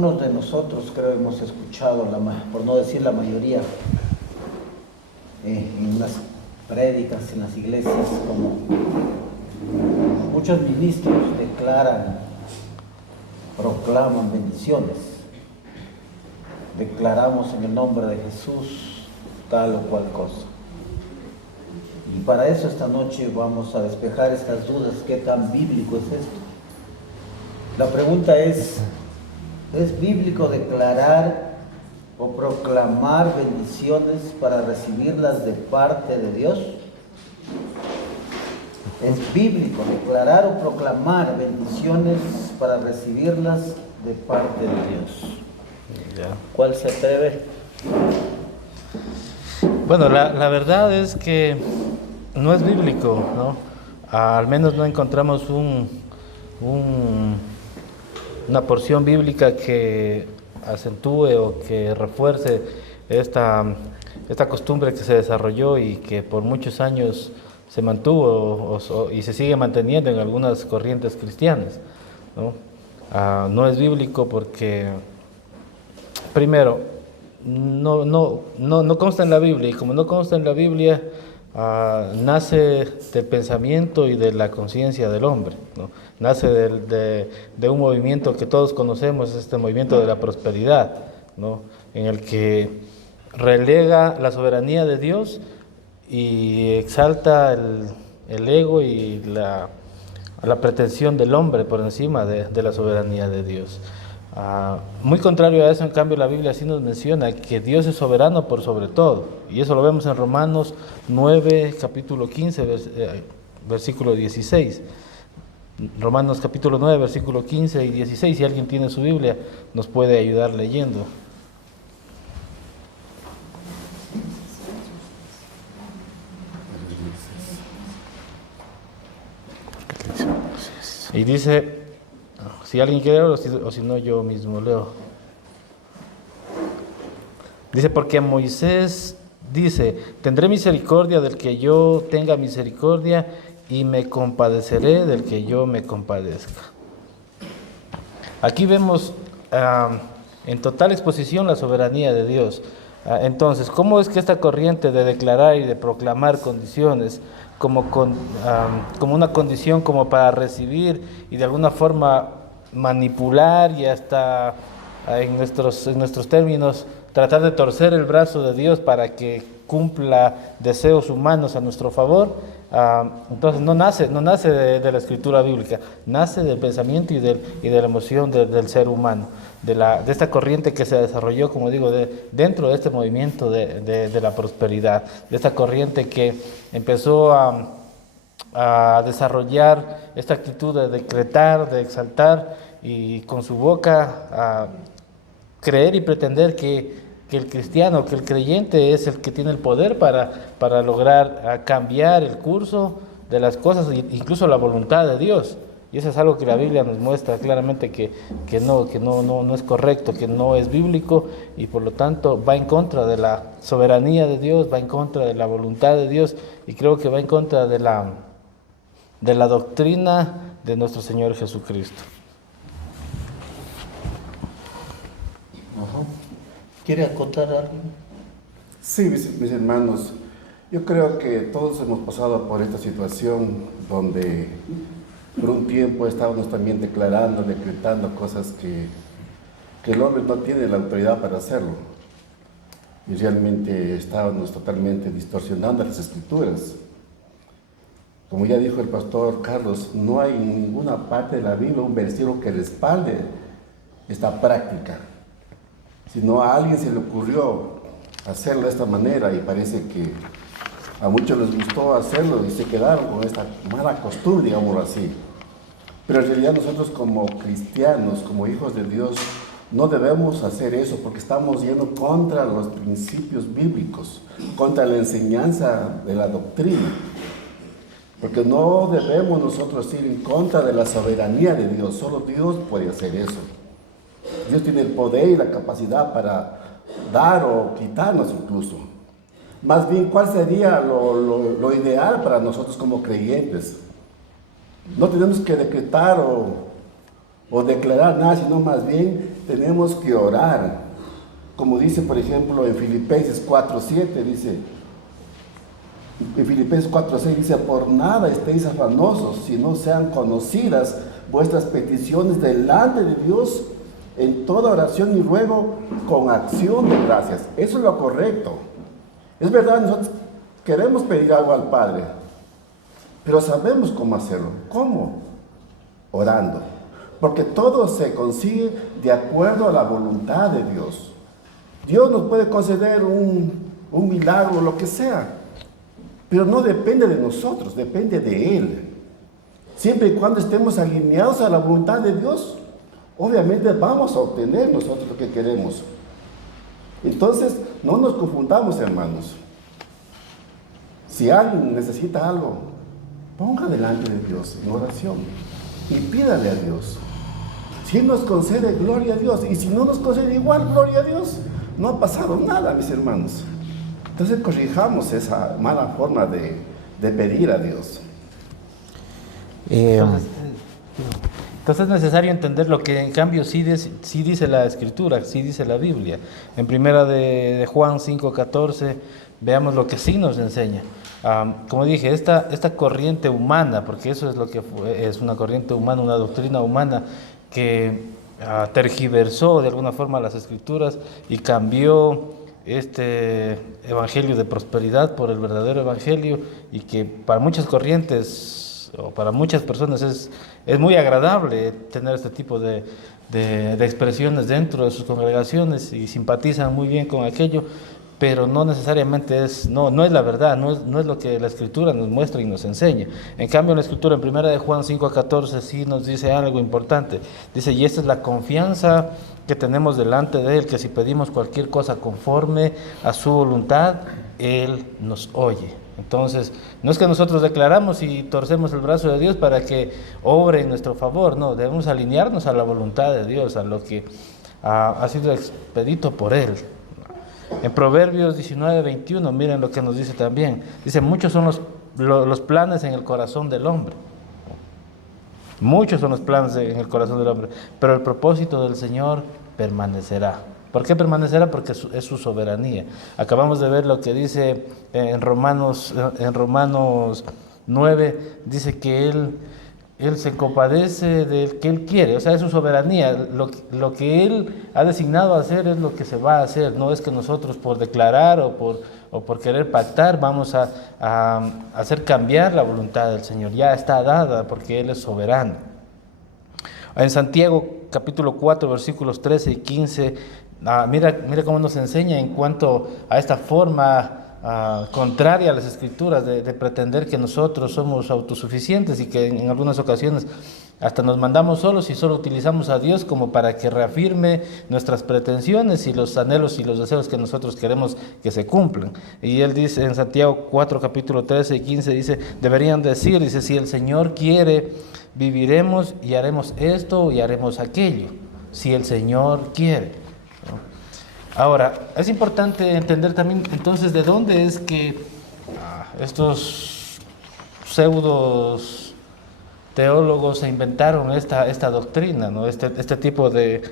Algunos de nosotros creo hemos escuchado, por no decir la mayoría, en las prédicas, en las iglesias, como muchos ministros declaran, proclaman bendiciones. Declaramos en el nombre de Jesús tal o cual cosa. Y para eso esta noche vamos a despejar estas dudas. ¿Qué tan bíblico es esto? La pregunta ¿es bíblico declarar o proclamar bendiciones para recibirlas de parte de Dios? ¿Es bíblico declarar o proclamar bendiciones para recibirlas de parte de Dios? ¿Cuál se atreve? Bueno, la verdad es que no es bíblico, ¿no? Al menos no encontramos una porción bíblica que acentúe o que refuerce esta costumbre que se desarrolló y que por muchos años se mantuvo y se sigue manteniendo en algunas corrientes cristianas, ¿no? No es bíblico porque, primero, no consta en la Biblia, y como no consta en la Biblia, nace del pensamiento y de la conciencia del hombre, ¿no? Nace de un movimiento que todos conocemos, este movimiento de la prosperidad, ¿no? En el que relega la soberanía de Dios y exalta el ego y la pretensión del hombre por encima de la soberanía de Dios. Muy contrario a eso, en cambio, la Biblia sí nos menciona que Dios es soberano por sobre todo, y eso lo vemos en Romanos 9, capítulo 15, versículo 16. Romanos capítulo 9, versículo 15 y 16, si alguien tiene su Biblia, nos puede ayudar leyendo. Y dice, si alguien quiere o si no, yo mismo leo. Dice, porque Moisés dice, tendré misericordia del que yo tenga misericordia y me compadeceré del que yo me compadezca. Aquí vemos en total exposición la soberanía de Dios. Entonces, ¿cómo es que esta corriente de declarar y de proclamar condiciones como una condición como para recibir y de alguna forma manipular y hasta en nuestros términos tratar de torcer el brazo de Dios para que cumpla deseos humanos a nuestro favor? Entonces no nace de la escritura bíblica, nace del pensamiento y de la emoción del ser humano, de esta corriente que se desarrolló, como digo, dentro de este movimiento de la prosperidad, de esta corriente que empezó a desarrollar esta actitud de decretar, de exaltar y con su boca a creer y pretender que el cristiano, que el creyente es el que tiene el poder para lograr cambiar el curso de las cosas, incluso la voluntad de Dios. Y eso es algo que la Biblia nos muestra claramente que no es correcto, que no es bíblico, y por lo tanto va en contra de la soberanía de Dios, va en contra de la voluntad de Dios, y creo que va en contra de la doctrina de nuestro Señor Jesucristo. ¿Quiere acotar algo? Sí, mis hermanos, yo creo que todos hemos pasado por esta situación donde por un tiempo estábamos también declarando, decretando cosas que el hombre no tiene la autoridad para hacerlo. Y realmente estábamos totalmente distorsionando las escrituras. Como ya dijo el pastor Carlos, no hay en ninguna parte de la Biblia un versículo que respalde esta práctica. Sino a alguien se le ocurrió hacerlo de esta manera y parece que a muchos les gustó hacerlo y se quedaron con esta mala costumbre, digámoslo así. Pero en realidad nosotros como cristianos, como hijos de Dios, no debemos hacer eso porque estamos yendo contra los principios bíblicos, contra la enseñanza de la doctrina. Porque no debemos nosotros ir en contra de la soberanía de Dios, solo Dios puede hacer eso. Dios tiene el poder y la capacidad para dar o quitarnos incluso. Más bien, ¿cuál sería lo ideal para nosotros como creyentes? No tenemos que decretar o declarar nada, sino más bien tenemos que orar. Como dice, por ejemplo, en Filipenses 4:7, dice, en Filipenses 4:6 dice, por nada estéis afanosos, si no sean conocidas vuestras peticiones delante de Dios en toda oración y ruego con acción de gracias. Eso es lo correcto. Es verdad, nosotros queremos pedir algo al Padre, pero sabemos cómo hacerlo. ¿Cómo? Orando. Porque todo se consigue de acuerdo a la voluntad de Dios. Dios nos puede conceder un milagro, lo que sea, pero no depende de nosotros, depende de Él. Siempre y cuando estemos alineados a la voluntad de Dios, obviamente vamos a obtener nosotros lo que queremos. Entonces, no nos confundamos, hermanos. Si alguien necesita algo, ponga delante de Dios en oración y pídale a Dios. Si Él nos concede, gloria a Dios. Y si no nos concede, igual, gloria a Dios. No ha pasado nada, mis hermanos. Entonces, corrijamos esa mala forma de pedir a Dios. Entonces es necesario entender lo que en cambio sí dice la Escritura, sí dice la Biblia. En primera de Juan 5:14, veamos lo que sí nos enseña. Como dije, esta corriente humana, porque eso es lo que es una corriente humana, una doctrina humana que tergiversó de alguna forma las Escrituras y cambió este evangelio de prosperidad por el verdadero evangelio, y que para muchas corrientes o para muchas personas es muy agradable tener este tipo de expresiones dentro de sus congregaciones y simpatizan muy bien con aquello, pero no necesariamente no es la verdad, no es lo que la Escritura nos muestra y nos enseña. En cambio, la Escritura en 1 de Juan 5:14 sí nos dice algo importante. Dice, y esta es la confianza que tenemos delante de Él, que si pedimos cualquier cosa conforme a su voluntad, Él nos oye. Entonces, no es que nosotros declaramos y torcemos el brazo de Dios para que obre en nuestro favor, no, debemos alinearnos a la voluntad de Dios, a lo que ha sido expedito por Él. En Proverbios 19:21, miren lo que nos dice también. Dice, muchos son los planes en el corazón del hombre. Muchos son los planes en el corazón del hombre, pero el propósito del Señor permanecerá. ¿Por qué permanecerá? Porque es su soberanía. Acabamos de ver lo que dice en Romanos 9, dice que Él se compadece del que Él quiere, o sea, es su soberanía. Lo que Él ha designado a hacer es lo que se va a hacer. No es que nosotros por declarar o por querer pactar vamos a hacer cambiar la voluntad del Señor. Ya está dada porque Él es soberano. En Santiago capítulo 4 versículos 13 y 15, mira cómo nos enseña en cuanto a esta forma contraria a las Escrituras de pretender que nosotros somos autosuficientes y que en algunas ocasiones hasta nos mandamos solos y solo utilizamos a Dios como para que reafirme nuestras pretensiones y los anhelos y los deseos que nosotros queremos que se cumplan. Y él dice en Santiago 4 capítulo 13 y 15, dice, deberían decir, dice, si el Señor quiere, viviremos y haremos esto y haremos aquello, si el Señor quiere. Ahora, es importante entender también entonces de dónde es que estos pseudos teólogos se inventaron esta doctrina, ¿no? Este tipo de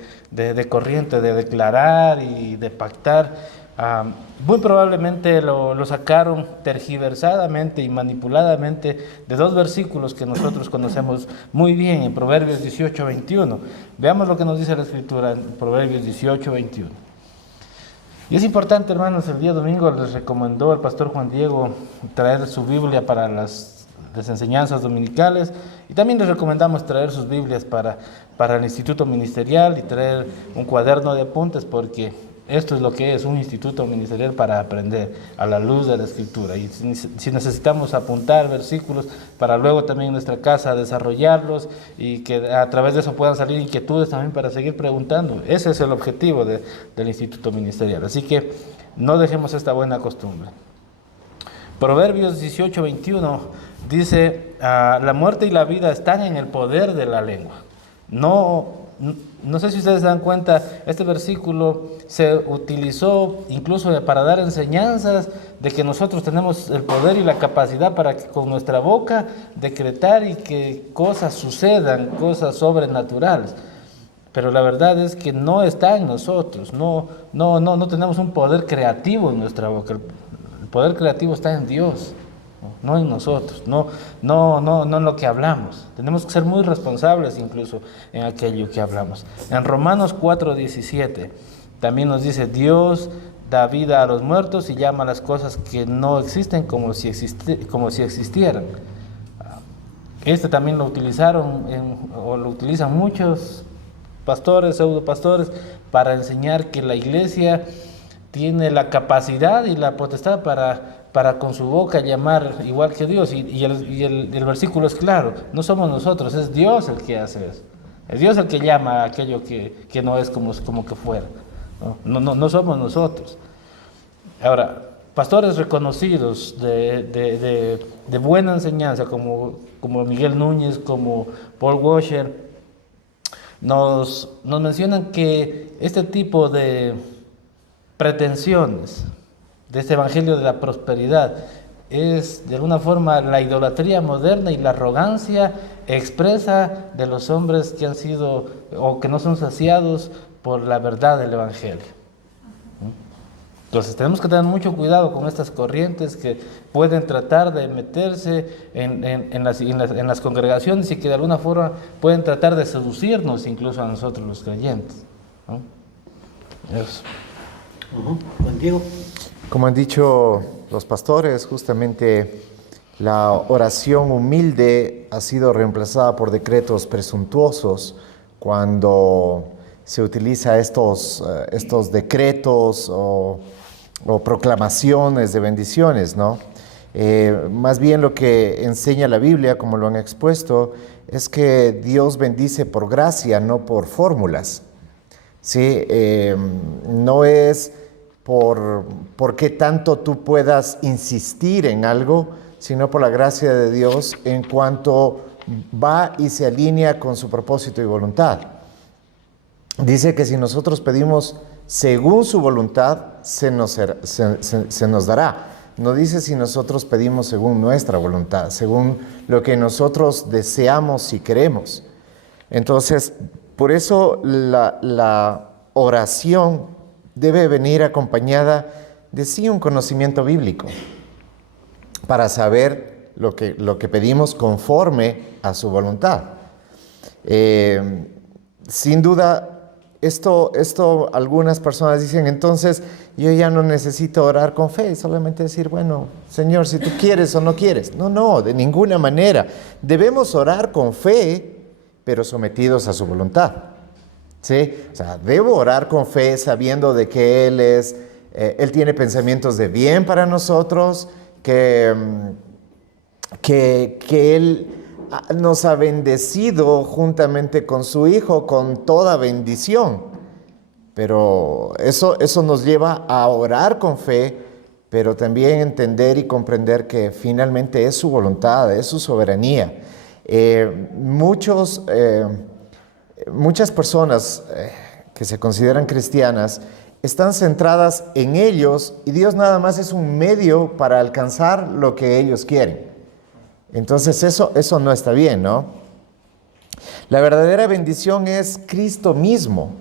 corriente de declarar y de pactar. Muy probablemente lo sacaron tergiversadamente y manipuladamente de dos versículos que nosotros conocemos muy bien en Proverbios 18:21. Veamos lo que nos dice la Escritura en Proverbios 18:21. Y es importante, hermanos, el día domingo les recomendó el pastor Juan Diego traer su Biblia para las enseñanzas dominicales, y también les recomendamos traer sus Biblias para el Instituto Ministerial y traer un cuaderno de apuntes, porque esto es lo que es un instituto ministerial para aprender a la luz de la Escritura. Y si necesitamos apuntar versículos para luego también en nuestra casa desarrollarlos y que a través de eso puedan salir inquietudes también para seguir preguntando. Ese es el objetivo del instituto ministerial. Así que no dejemos esta buena costumbre. Proverbios 18:21 dice, la muerte y la vida están en el poder de la lengua. No sé si ustedes se dan cuenta, este versículo se utilizó incluso para dar enseñanzas de que nosotros tenemos el poder y la capacidad para que con nuestra boca decretar y que cosas sucedan, cosas sobrenaturales. Pero la verdad es que no está en nosotros, no tenemos un poder creativo en nuestra boca. El poder creativo está en Dios, no en nosotros, no en lo que hablamos. Tenemos que ser muy responsables incluso en aquello que hablamos. En Romanos 4:17 también nos dice: Dios da vida a los muertos y llama a las cosas que no existen como si existieran. Este también lo utilizaron o lo utilizan muchos pastores, pseudopastores, para enseñar que la iglesia tiene la capacidad y la potestad para con su boca llamar igual que Dios. Y el versículo es claro: no somos nosotros, es Dios el que hace eso. Es Dios el que llama a aquello que no es como que fuera. No somos nosotros. Ahora, pastores reconocidos de buena enseñanza, como Miguel Núñez, como Paul Washer, nos mencionan que este tipo de pretensiones de este evangelio de la prosperidad es de alguna forma la idolatría moderna y la arrogancia expresa de los hombres que han sido o que no son saciados por la verdad del evangelio. Entonces tenemos que tener mucho cuidado con estas corrientes que pueden tratar de meterse en las congregaciones y que de alguna forma pueden tratar de seducirnos incluso a nosotros los creyentes, ¿no? Eso. Juan Diego. Como han dicho los pastores, justamente la oración humilde ha sido reemplazada por decretos presuntuosos cuando se utiliza estos decretos o proclamaciones de bendiciones, ¿no? Más bien lo que enseña la Biblia, como lo han expuesto, es que Dios bendice por gracia, no por fórmulas, ¿sí? No es por qué tanto tú puedas insistir en algo, sino por la gracia de Dios en cuanto va y se alinea con su propósito y voluntad. Dice que si nosotros pedimos según su voluntad, se nos dará. No dice si nosotros pedimos según nuestra voluntad, según lo que nosotros deseamos y queremos. Entonces, por eso la oración debe venir acompañada de sí un conocimiento bíblico, para saber lo que pedimos conforme a su voluntad. Sin duda, esto algunas personas dicen: entonces yo ya no necesito orar con fe, solamente decir, bueno, Señor, si tú quieres o no quieres. No, de ninguna manera. Debemos orar con fe, pero sometidos a su voluntad, ¿sí? O sea, debo orar con fe sabiendo de que Él tiene pensamientos de bien para nosotros, que Él nos ha bendecido juntamente con su Hijo con toda bendición. Pero eso nos lleva a orar con fe, pero también entender y comprender que finalmente es su voluntad, es su soberanía. Muchas personas que se consideran cristianas están centradas en ellos y Dios nada más es un medio para alcanzar lo que ellos quieren. Entonces eso no está bien, ¿no? La verdadera bendición es Cristo mismo.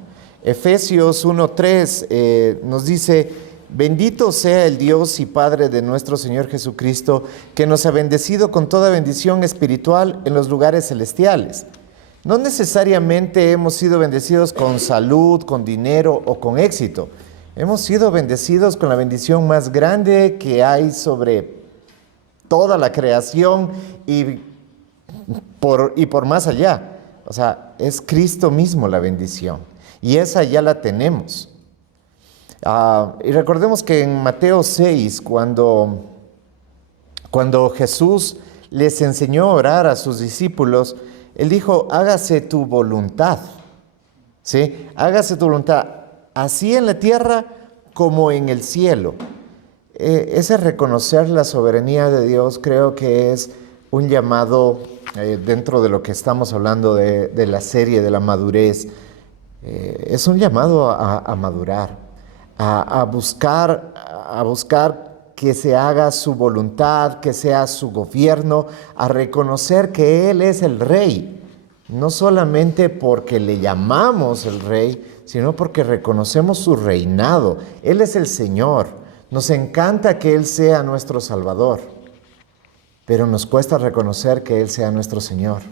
Efesios 1:3 nos dice: bendito sea el Dios y Padre de nuestro Señor Jesucristo, que nos ha bendecido con toda bendición espiritual en los lugares celestiales. No necesariamente hemos sido bendecidos con salud, con dinero o con éxito. Hemos sido bendecidos con la bendición más grande que hay sobre toda la creación y por más allá. O sea, es Cristo mismo la bendición. Y esa ya la tenemos. Y recordemos que en Mateo 6, cuando Jesús les enseñó a orar a sus discípulos, Él dijo: hágase tu voluntad, ¿sí? Hágase tu voluntad, así en la tierra como en el cielo. Ese reconocer la soberanía de Dios creo que es un llamado dentro de lo que estamos hablando de la serie de la madurez. Es un llamado a madurar, a buscar que se haga su voluntad, que sea su gobierno, a reconocer que Él es el Rey, no solamente porque le llamamos el Rey, sino porque reconocemos su reinado. Él es el Señor. Nos encanta que Él sea nuestro Salvador, pero nos cuesta reconocer que Él sea nuestro Señor.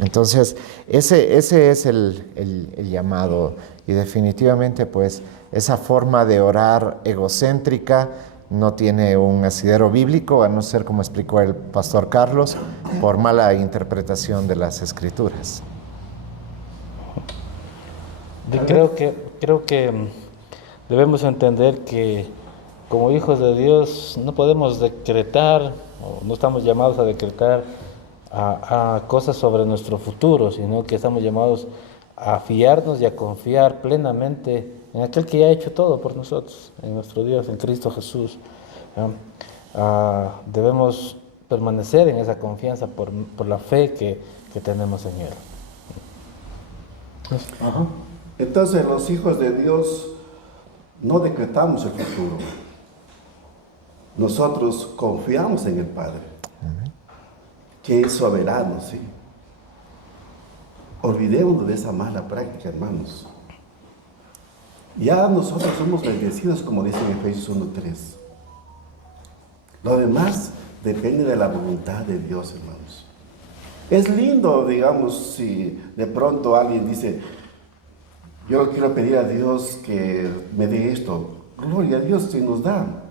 Entonces, ese es el llamado. Y definitivamente, pues, esa forma de orar egocéntrica no tiene un asidero bíblico, a no ser, como explicó el pastor Carlos, por mala interpretación de las Escrituras. Yo creo que debemos entender que como hijos de Dios no podemos decretar, o no estamos llamados a decretar a cosas sobre nuestro futuro, sino que estamos llamados a fiarnos y a confiar plenamente en aquel que ya ha hecho todo por nosotros, en nuestro Dios, en Cristo Jesús. Debemos permanecer en esa confianza por la fe que tenemos en Él. Ajá. Entonces los hijos de Dios no decretamos el futuro. Nosotros confiamos en el Padre, que es soberano, ¿sí? Olvidémonos de esa mala práctica, hermanos. Ya nosotros somos bendecidos, como dice en Efesios 1:3. Lo demás depende de la voluntad de Dios, hermanos. Es lindo, digamos, si de pronto alguien dice, yo quiero pedir a Dios que me dé esto. Gloria a Dios si nos da.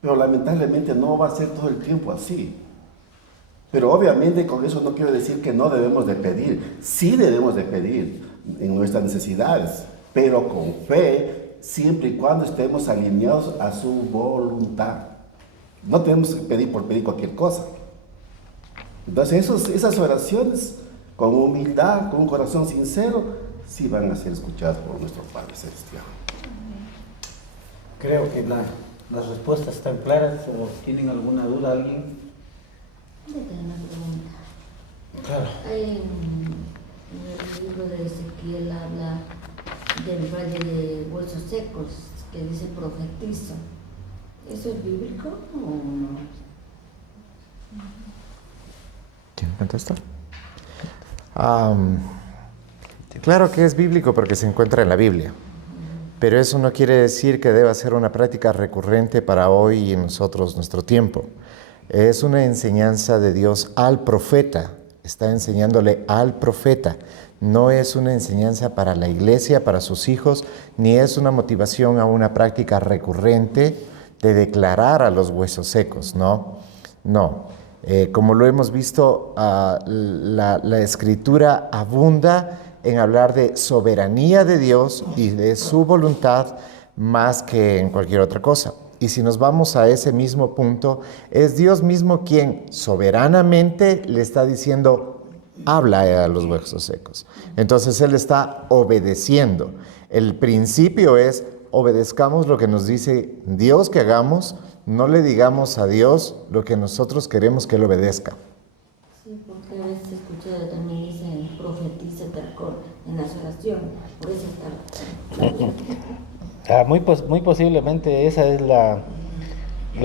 Pero lamentablemente no va a ser todo el tiempo así. Pero obviamente con eso no quiero decir que no debemos de pedir. Sí debemos de pedir en nuestras necesidades, pero con fe, siempre y cuando estemos alineados a su voluntad. No tenemos que pedir por pedir cualquier cosa. Entonces esas oraciones, con humildad, con un corazón sincero, sí van a ser escuchadas por nuestro Padre Celestial. Creo que las respuestas están claras. ¿O tienen alguna duda alguien? Yo tengo una pregunta. Claro. Hay en el libro de Ezequiel habla del valle de huesos secos, que dice profetizo. ¿Eso es bíblico o no? ¿Quién contesta? Claro que es bíblico porque se encuentra en la Biblia, pero eso no quiere decir que deba ser una práctica recurrente para hoy y en nosotros, nuestro tiempo. Es una enseñanza de Dios al profeta, está enseñándole al profeta. No es una enseñanza para la iglesia, para sus hijos, ni es una motivación a una práctica recurrente de declarar a los huesos secos, ¿no? No. Como lo hemos visto, la Escritura abunda en hablar de soberanía de Dios y de su voluntad más que en cualquier otra cosa. Y si nos vamos a ese mismo punto, es Dios mismo quien soberanamente le está diciendo, habla a los huesos secos. Entonces Él está obedeciendo. El principio es, obedezcamos lo que nos dice Dios que hagamos, no le digamos a Dios lo que nosotros queremos que Él obedezca. Sí, porque a veces he escuchado también dicen profetiza tal cosa en las oraciones, por eso está. Muy posiblemente esa es la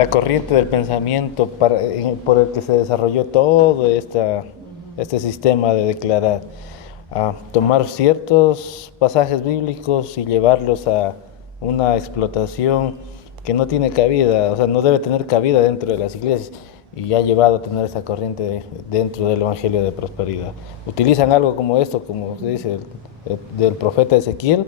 corriente del pensamiento por el que se desarrolló todo este sistema de declarar. Tomar ciertos pasajes bíblicos y llevarlos a una explotación que no tiene cabida, o sea, no debe tener cabida dentro de las iglesias, y ha llevado a tener esa corriente dentro del Evangelio de prosperidad. Utilizan algo como esto, como se dice, del profeta Ezequiel,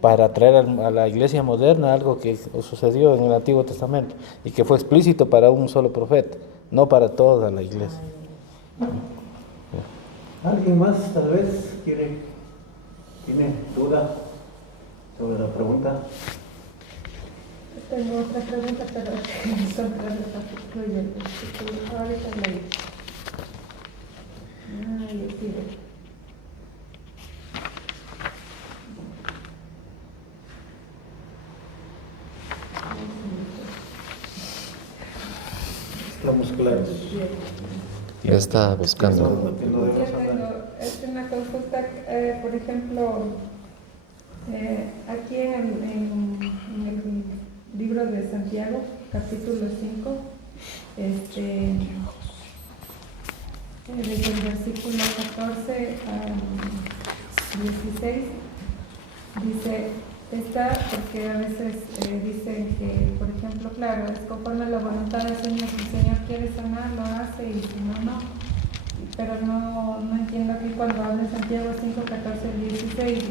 para traer a la iglesia moderna algo que sucedió en el Antiguo Testamento y que fue explícito para un solo profeta, no para toda la iglesia. ¿Alguien más tal vez tiene duda sobre la pregunta? Tengo otra pregunta, pero concluye el versículo. Ahorita leí. Ay, sí. Estamos claros. Ya está buscando. Yo tengo una consulta, por ejemplo, aquí en el libro de Santiago, capítulo 5, desde el versículo 14 al 16, dice, porque a veces dicen que, por ejemplo, claro, es conforme a la voluntad del Señor, si el Señor quiere sanar, lo hace, y si no, no. Pero no entiendo aquí cuando habla en Santiago 5, 14 al 16, dice,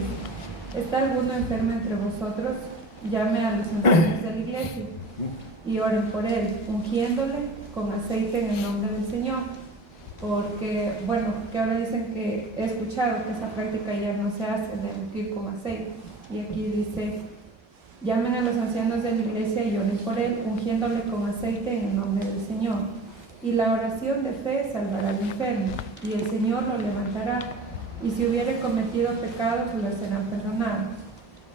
¿está alguno enfermo entre vosotros? Llame a los ancianos de la iglesia y oren por él, ungiéndole con aceite en el nombre del Señor. Porque, bueno, que ahora dicen que he escuchado que esa práctica ya no se hace de ungir con aceite. Y aquí dice, llamen a los ancianos de la iglesia y oren por él, ungiéndole con aceite en el nombre del Señor. Y la oración de fe salvará al enfermo, y el Señor lo levantará. Y si hubiere cometido pecados, le serán perdonados.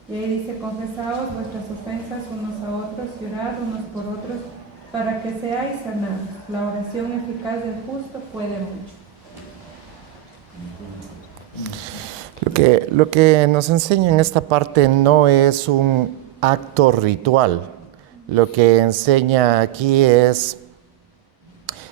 Y ahí dice, confesaos vuestras ofensas unos a otros, y orad unos por otros, para que seáis sanados. La oración eficaz del justo puede mucho. Lo que nos enseña en esta parte no es un acto ritual. Lo que enseña aquí es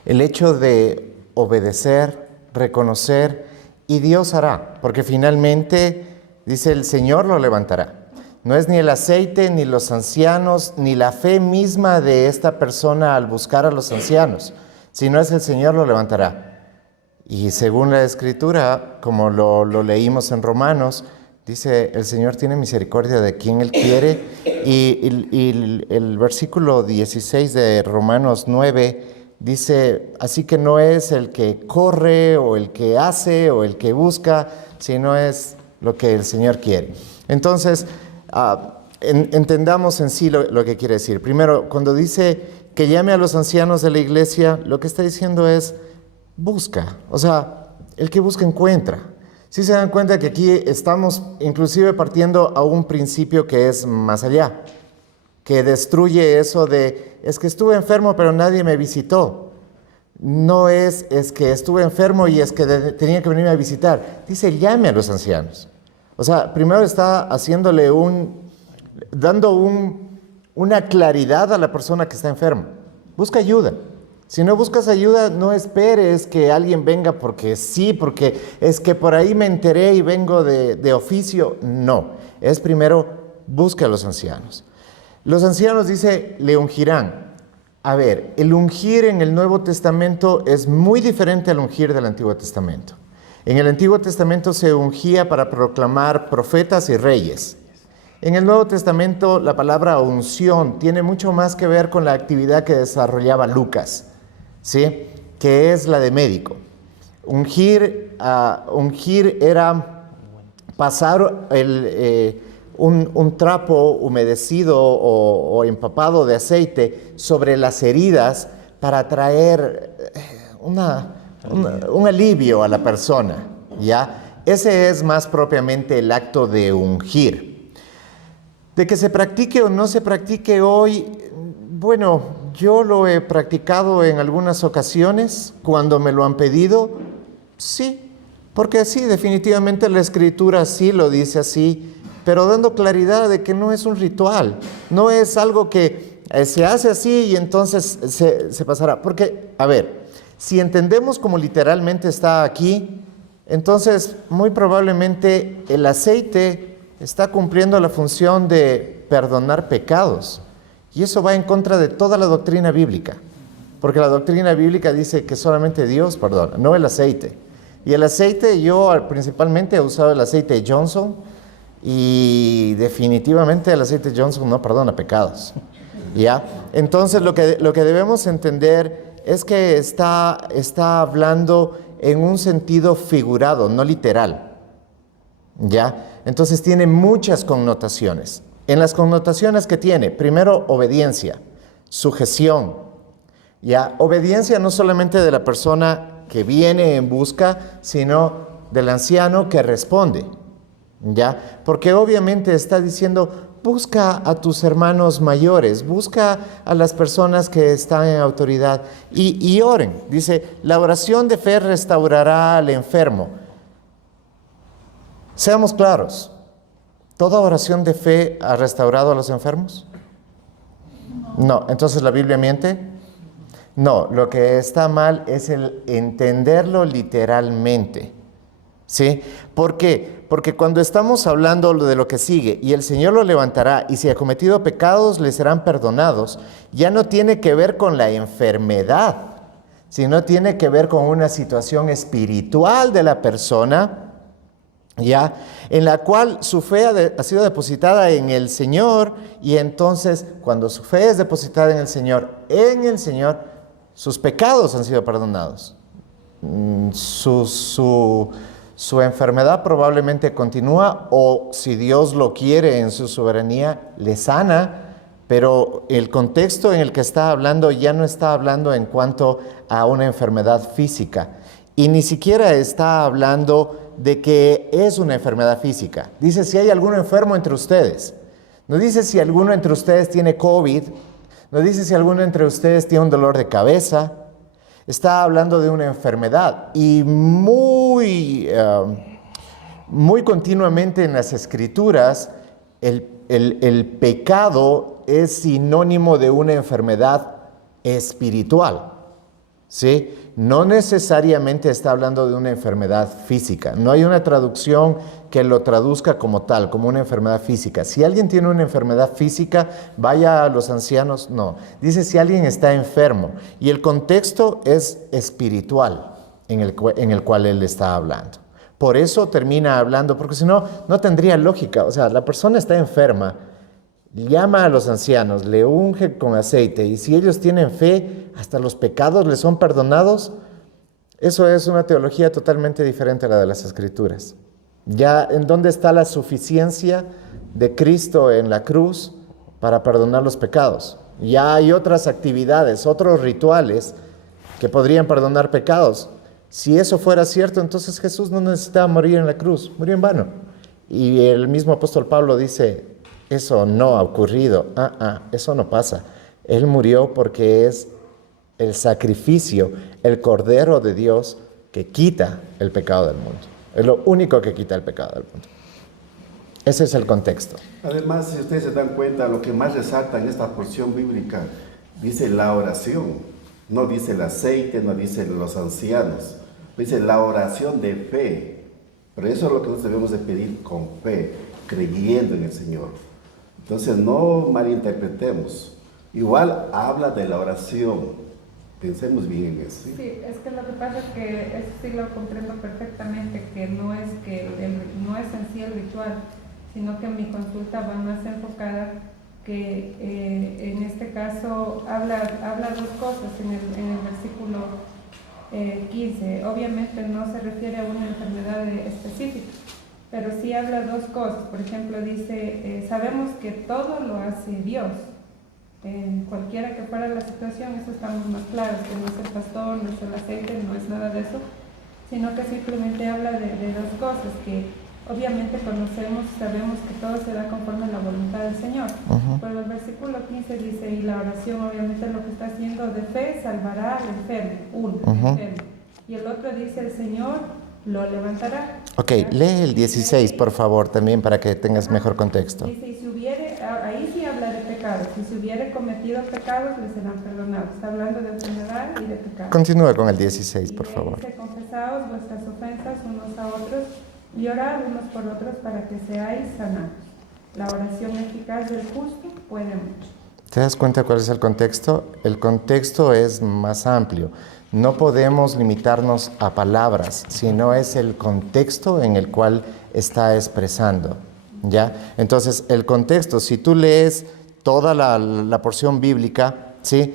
el hecho de obedecer, reconocer, y Dios hará, porque finalmente, dice, el Señor lo levantará. No es ni el aceite, ni los ancianos, ni la fe misma de esta persona al buscar a los ancianos, sino es el Señor lo levantará. Y según la Escritura, como lo leímos en Romanos, dice, el Señor tiene misericordia de quien Él quiere, y el versículo 16 de Romanos 9 dice, así que no es el que corre, o el que hace, o el que busca, sino es lo que el Señor quiere. Entonces, entendamos en sí lo que quiere decir. Primero, cuando dice que llame a los ancianos de la iglesia, lo que está diciendo es, busca. O sea, el que busca encuentra. Si se dan cuenta que aquí estamos inclusive partiendo a un principio que es más allá, que destruye eso de, es que estuve enfermo pero nadie me visitó. No es que estuve enfermo y es que tenía que venirme a visitar. Dice, llame a los ancianos. O sea, primero está haciéndole dando una claridad a la persona que está enferma. Busca ayuda. Si no buscas ayuda, no esperes que alguien venga porque sí, porque es que por ahí me enteré y vengo de oficio. No, es primero, busca a los ancianos. Los ancianos, dice, le ungirán. A ver, el ungir en el Nuevo Testamento es muy diferente al ungir del Antiguo Testamento. En el Antiguo Testamento se ungía para proclamar profetas y reyes. En el Nuevo Testamento la palabra unción tiene mucho más que ver con la actividad que desarrollaba Lucas, ¿sí? Que es la de médico. Ungir era pasar un trapo humedecido o empapado de aceite sobre las heridas para traer un alivio a la persona, ¿ya? Ese es más propiamente el acto de ungir. De que se practique o no se practique hoy, bueno, yo lo he practicado en algunas ocasiones cuando me lo han pedido, sí, porque sí, definitivamente la Escritura sí lo dice así, pero dando claridad de que no es un ritual, no es algo que se hace así y entonces se pasará. Porque, a ver, si entendemos como literalmente está aquí, entonces muy probablemente el aceite está cumpliendo la función de perdonar pecados. Y eso va en contra de toda la doctrina bíblica. Porque la doctrina bíblica dice que solamente Dios perdona, no el aceite. Y el aceite, yo principalmente he usado el aceite Johnson, y definitivamente el aceite Johnson no perdona pecados, ¿ya? Entonces lo que debemos entender es que está hablando en un sentido figurado, no literal, ¿ya? Entonces tiene muchas connotaciones. En las connotaciones que tiene, primero, obediencia, sujeción, ¿ya? Obediencia no solamente de la persona que viene en busca, sino del anciano que responde, ¿ya? Porque obviamente está diciendo, busca a tus hermanos mayores, busca a las personas que están en autoridad y oren. Dice, la oración de fe restaurará al enfermo. Seamos claros, ¿toda oración de fe ha restaurado a los enfermos? No, entonces la Biblia miente. No, lo que está mal es el entenderlo literalmente. ¿Sí? ¿Por qué? Porque cuando estamos hablando de lo que sigue, y el Señor lo levantará, y si ha cometido pecados, le serán perdonados, ya no tiene que ver con la enfermedad, sino tiene que ver con una situación espiritual de la persona, ¿ya? En la cual su fe ha sido depositada en el Señor, y entonces, cuando su fe es depositada en el Señor, sus pecados han sido perdonados. Su enfermedad probablemente continúa, o si Dios lo quiere en su soberanía, le sana, pero el contexto en el que está hablando ya no está hablando en cuanto a una enfermedad física, y ni siquiera está hablando de que es una enfermedad física. Dice si hay alguno enfermo entre ustedes. No dice si alguno entre ustedes tiene COVID, no dice si alguno entre ustedes tiene un dolor de cabeza. Está hablando de una enfermedad, y muy continuamente en las Escrituras el pecado es sinónimo de una enfermedad espiritual, ¿sí? No necesariamente está hablando de una enfermedad física. No hay una traducción que lo traduzca como tal, como una enfermedad física. Si alguien tiene una enfermedad física, vaya a los ancianos. No, dice si alguien está enfermo. Y el contexto es espiritual en el cual él está hablando. Por eso termina hablando, porque si no, no tendría lógica. O sea, la persona está enferma, llama a los ancianos, le unge con aceite, y si ellos tienen fe, hasta los pecados les son perdonados. Eso es una teología totalmente diferente a la de las Escrituras. Ya, ¿en dónde está la suficiencia de Cristo en la cruz para perdonar los pecados? Ya hay otras actividades, otros rituales que podrían perdonar pecados. Si eso fuera cierto, entonces Jesús no necesitaba morir en la cruz, murió en vano. Y el mismo apóstol Pablo dice, eso no ha ocurrido, eso no pasa. Él murió porque es el sacrificio, el Cordero de Dios que quita el pecado del mundo. Es lo único que quita el pecado del mundo. Ese es el contexto. Además, si ustedes se dan cuenta, lo que más resalta en esta porción bíblica, dice la oración. No dice el aceite, no dice los ancianos. Dice la oración de fe. Pero eso es lo que nosotros debemos de pedir con fe, creyendo en el Señor. Entonces, no malinterpretemos. Igual habla de la oración. Pensemos bien en eso. Sí, es que lo que pasa es que eso sí lo comprendo perfectamente, que no es en sí el ritual, sino que mi consulta va más enfocada que en este caso habla dos cosas en el versículo 15. Obviamente no se refiere a una enfermedad específica, pero sí habla dos cosas. Por ejemplo, dice, sabemos que todo lo hace Dios. En cualquiera que fuera la situación, eso estamos más claros, que no es el pastor, no es el aceite, no es nada de eso, sino que simplemente habla de dos cosas, que obviamente conocemos, sabemos que todo se da conforme a la voluntad del Señor. Pero el versículo 15 dice, y la oración obviamente lo que está haciendo de fe salvará al enfermo, enfermo. Y el otro dice, el Señor lo levantará. Ok, lee el 16 por favor también para que tengas mejor contexto. Dice, y si hubiere, ahí sí habla de pecados, y si hubiere cometido pecados le serán perdonados. Está hablando de enfermedad y de pecados. Continúa con el 16 por favor. Dice, confesaos vuestras ofensas unos a otros y orad unos por otros para que seáis sanados. La oración eficaz del justo puede mucho. ¿Te das cuenta cuál es el contexto? El contexto es más amplio. No podemos limitarnos a palabras, sino es el contexto en el cual está expresando, ¿ya? Entonces, el contexto, si tú lees toda la porción bíblica, ¿sí?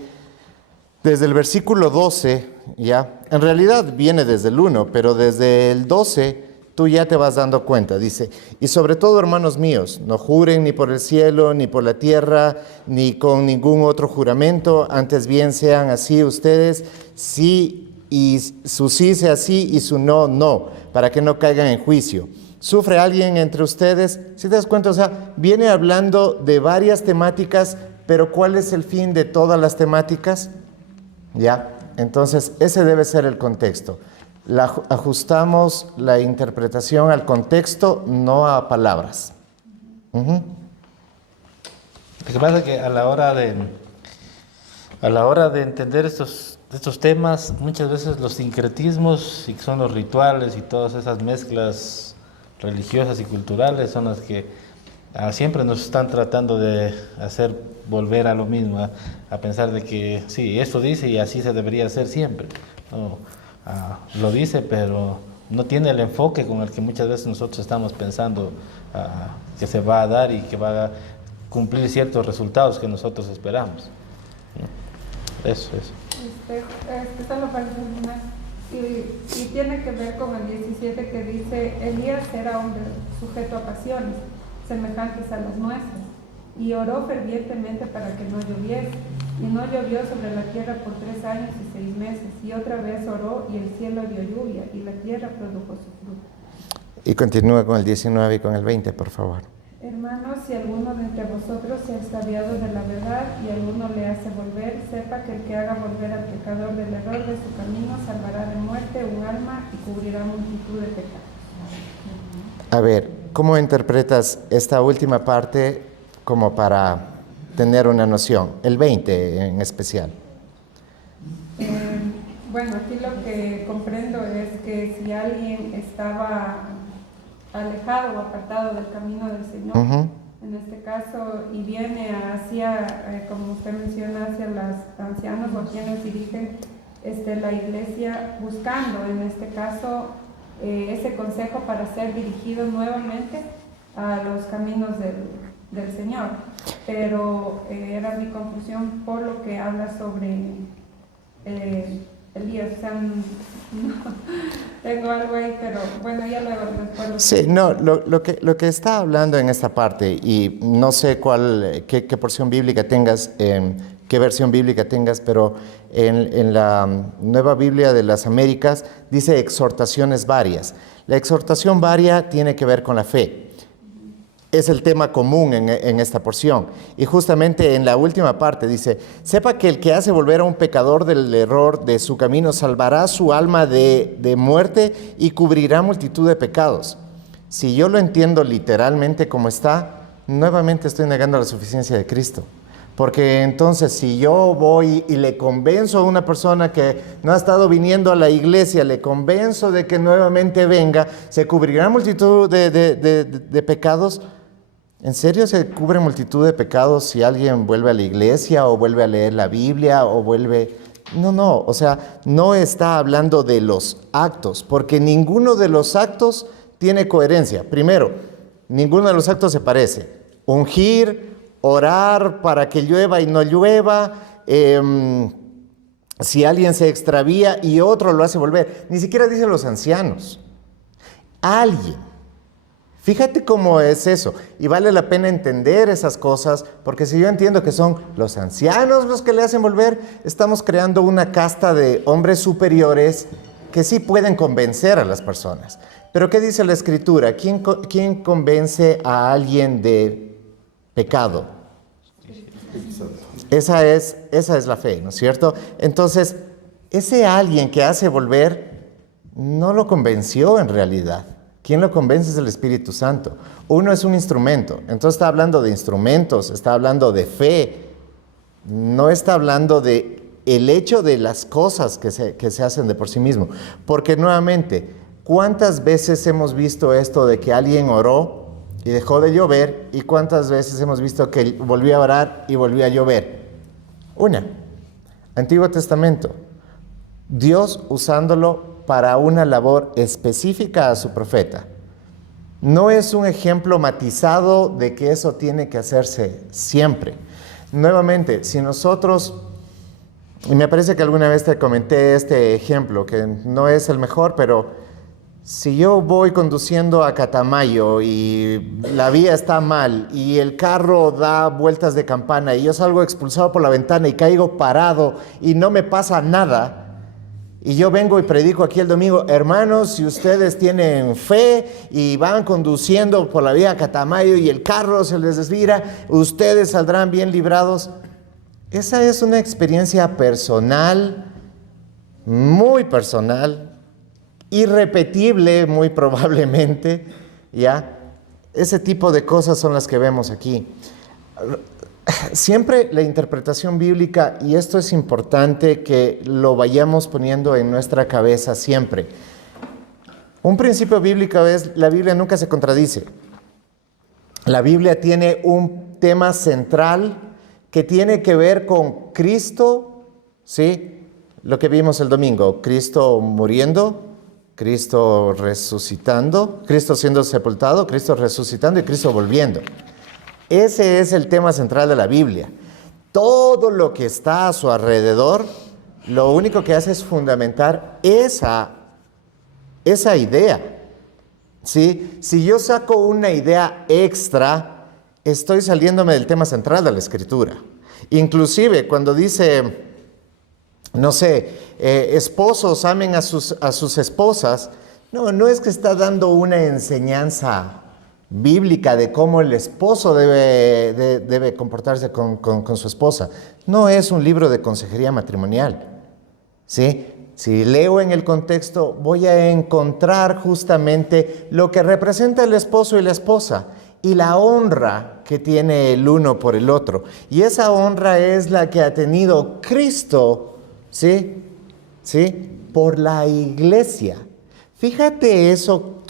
Desde el versículo 12, ¿ya? En realidad viene desde el 1, pero desde el 12 tú ya te vas dando cuenta. Dice, y sobre todo, hermanos míos, no juren ni por el cielo, ni por la tierra, ni con ningún otro juramento, antes bien sean así ustedes, sí, y su sí sea sí, y su no, no, para que no caigan en juicio. ¿Sufre alguien entre ustedes? Si te das cuenta, o sea, viene hablando de varias temáticas, pero ¿cuál es el fin de todas las temáticas? ¿Ya? Entonces, ese debe ser el contexto. Ajustamos la interpretación al contexto, no a palabras. Lo que pasa es que a la hora A la hora de entender estos temas, muchas veces los sincretismos, y que son los rituales y todas esas mezclas religiosas y culturales, son las que siempre nos están tratando de hacer volver a lo mismo, a pensar de que sí, esto dice y así se debería hacer siempre. No, lo dice, pero no tiene el enfoque con el que muchas veces nosotros estamos pensando que se va a dar y que va a cumplir ciertos resultados que nosotros esperamos. Eso. Solo para terminar. Y tiene que ver con el 17 que dice, Elías era hombre sujeto a pasiones, semejantes a las nuestras, y oró fervientemente para que no lloviese. Y no llovió sobre la tierra por 3 años y 6 meses. Y otra vez oró, y el cielo dio lluvia, y la tierra produjo su fruto. Y continúa con el 19 y con el 20, por favor. Hermanos, si alguno de entre vosotros se ha extraviado de la verdad y alguno le hace volver, sepa que el que haga volver al pecador del error de su camino salvará de muerte un alma y cubrirá multitud de pecados. A ver, ¿cómo interpretas esta última parte como para tener una noción? El 20 en especial. Bueno, aquí lo que comprendo es que si alguien estaba alejado o apartado del camino del Señor, en este caso, y viene hacia, como usted menciona, hacia los ancianos o a quienes dirigen la iglesia, buscando, en este caso, ese consejo para ser dirigido nuevamente a los caminos del Señor. Pero era mi conclusión por lo que habla sobre Elías. O sea, no, tengo algo ahí, pero bueno, ya luego después. Sí, no, lo que está hablando en esta parte, y no sé qué porción bíblica tengas, qué versión bíblica tengas, pero en la Nueva Biblia de las Américas dice exhortaciones varias. La exhortación varia tiene que ver con la fe. Es el tema común en esta porción. Y justamente en la última parte dice, sepa que el que hace volver a un pecador del error de su camino salvará su alma de muerte y cubrirá multitud de pecados. Si yo lo entiendo literalmente como está, nuevamente estoy negando la suficiencia de Cristo. Porque entonces si yo voy y le convenzo a una persona que no ha estado viniendo a la iglesia, le convenzo de que nuevamente venga, se cubrirá multitud de pecados. ¿En serio se cubre multitud de pecados si alguien vuelve a la iglesia o vuelve a leer la Biblia o vuelve...? No, o sea, no está hablando de los actos, porque ninguno de los actos tiene coherencia. Primero, ninguno de los actos se parece. Ungir, orar para que llueva y no llueva, si alguien se extravía y otro lo hace volver. Ni siquiera dicen los ancianos. Alguien. Fíjate cómo es eso, y vale la pena entender esas cosas, porque si yo entiendo que son los ancianos los que le hacen volver, estamos creando una casta de hombres superiores que sí pueden convencer a las personas. Pero ¿qué dice la Escritura? ¿Quién convence a alguien de pecado? Esa es la fe, ¿no es cierto? Entonces, ese alguien que hace volver no lo convenció en realidad. ¿Quién lo convence? Es el Espíritu Santo. Uno es un instrumento. Entonces está hablando de instrumentos, está hablando de fe. No está hablando de el hecho de las cosas que se hacen de por sí mismo. Porque nuevamente, ¿cuántas veces hemos visto esto de que alguien oró y dejó de llover? ¿Y cuántas veces hemos visto que volvió a orar y volvió a llover? Una. Antiguo Testamento. Dios usándolo para una labor específica a su profeta. No es un ejemplo matizado de que eso tiene que hacerse siempre. Nuevamente, si nosotros, y me parece que alguna vez te comenté este ejemplo, que no es el mejor, pero si yo voy conduciendo a Catamayo y la vía está mal y el carro da vueltas de campana y yo salgo expulsado por la ventana y caigo parado y no me pasa nada, y yo vengo y predico aquí el domingo, hermanos, si ustedes tienen fe y van conduciendo por la vía Catamayo y el carro se les desvira, ustedes saldrán bien librados. Esa es una experiencia personal, muy personal, irrepetible muy probablemente, ¿ya? Ese tipo de cosas son las que vemos aquí. Siempre la interpretación bíblica, y esto es importante que lo vayamos poniendo en nuestra cabeza siempre. Un principio bíblico es, la Biblia nunca se contradice. La Biblia tiene un tema central que tiene que ver con Cristo, ¿sí? Lo que vimos el domingo, Cristo muriendo, Cristo resucitando, Cristo siendo sepultado, Cristo resucitando y Cristo volviendo. Ese es el tema central de la Biblia. Todo lo que está a su alrededor, lo único que hace es fundamentar esa idea. ¿Sí? Si yo saco una idea extra, estoy saliéndome del tema central de la Escritura. Inclusive cuando dice, no sé, esposos amen a sus esposas, no es que está dando una enseñanza bíblica de cómo el esposo debe comportarse con su esposa. No es un libro de consejería matrimonial, ¿sí? Si leo en el contexto, voy a encontrar justamente lo que representa el esposo y la esposa y la honra que tiene el uno por el otro. Y esa honra es la que ha tenido Cristo, ¿sí? Por la iglesia. Fíjate eso,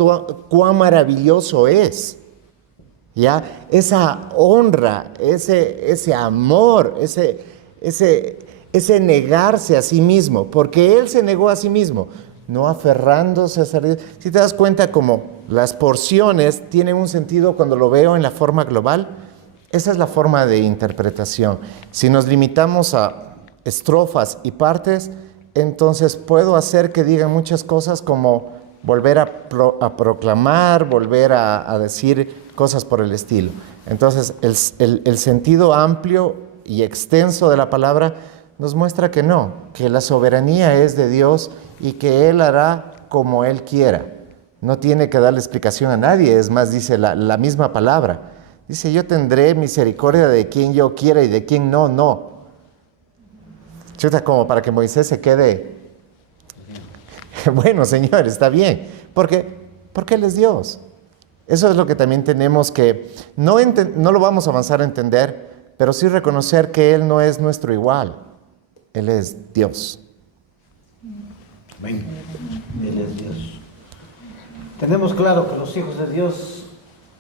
cuán maravilloso es, ¿ya? Esa honra, ese amor, ese negarse a sí mismo, porque Él se negó a sí mismo, no aferrándose a ser Dios. Si te das cuenta como las porciones tienen un sentido cuando lo veo en la forma global, esa es la forma de interpretación. Si nos limitamos a estrofas y partes, entonces puedo hacer que digan muchas cosas como volver a proclamar, volver a decir cosas por el estilo. Entonces el sentido amplio y extenso de la palabra nos muestra que no, que la soberanía es de Dios y que Él hará como Él quiera. No tiene que darle explicación a nadie, es más, dice la misma palabra. Dice, yo tendré misericordia de quien yo quiera y de quien no. Chuta, como para que Moisés se quede, bueno, Señor, está bien, porque Él es Dios. Eso es lo que también tenemos que, no lo vamos a avanzar a entender, pero sí reconocer que Él no es nuestro igual. Él es Dios. Amén. Él es Dios. Tenemos claro que los hijos de Dios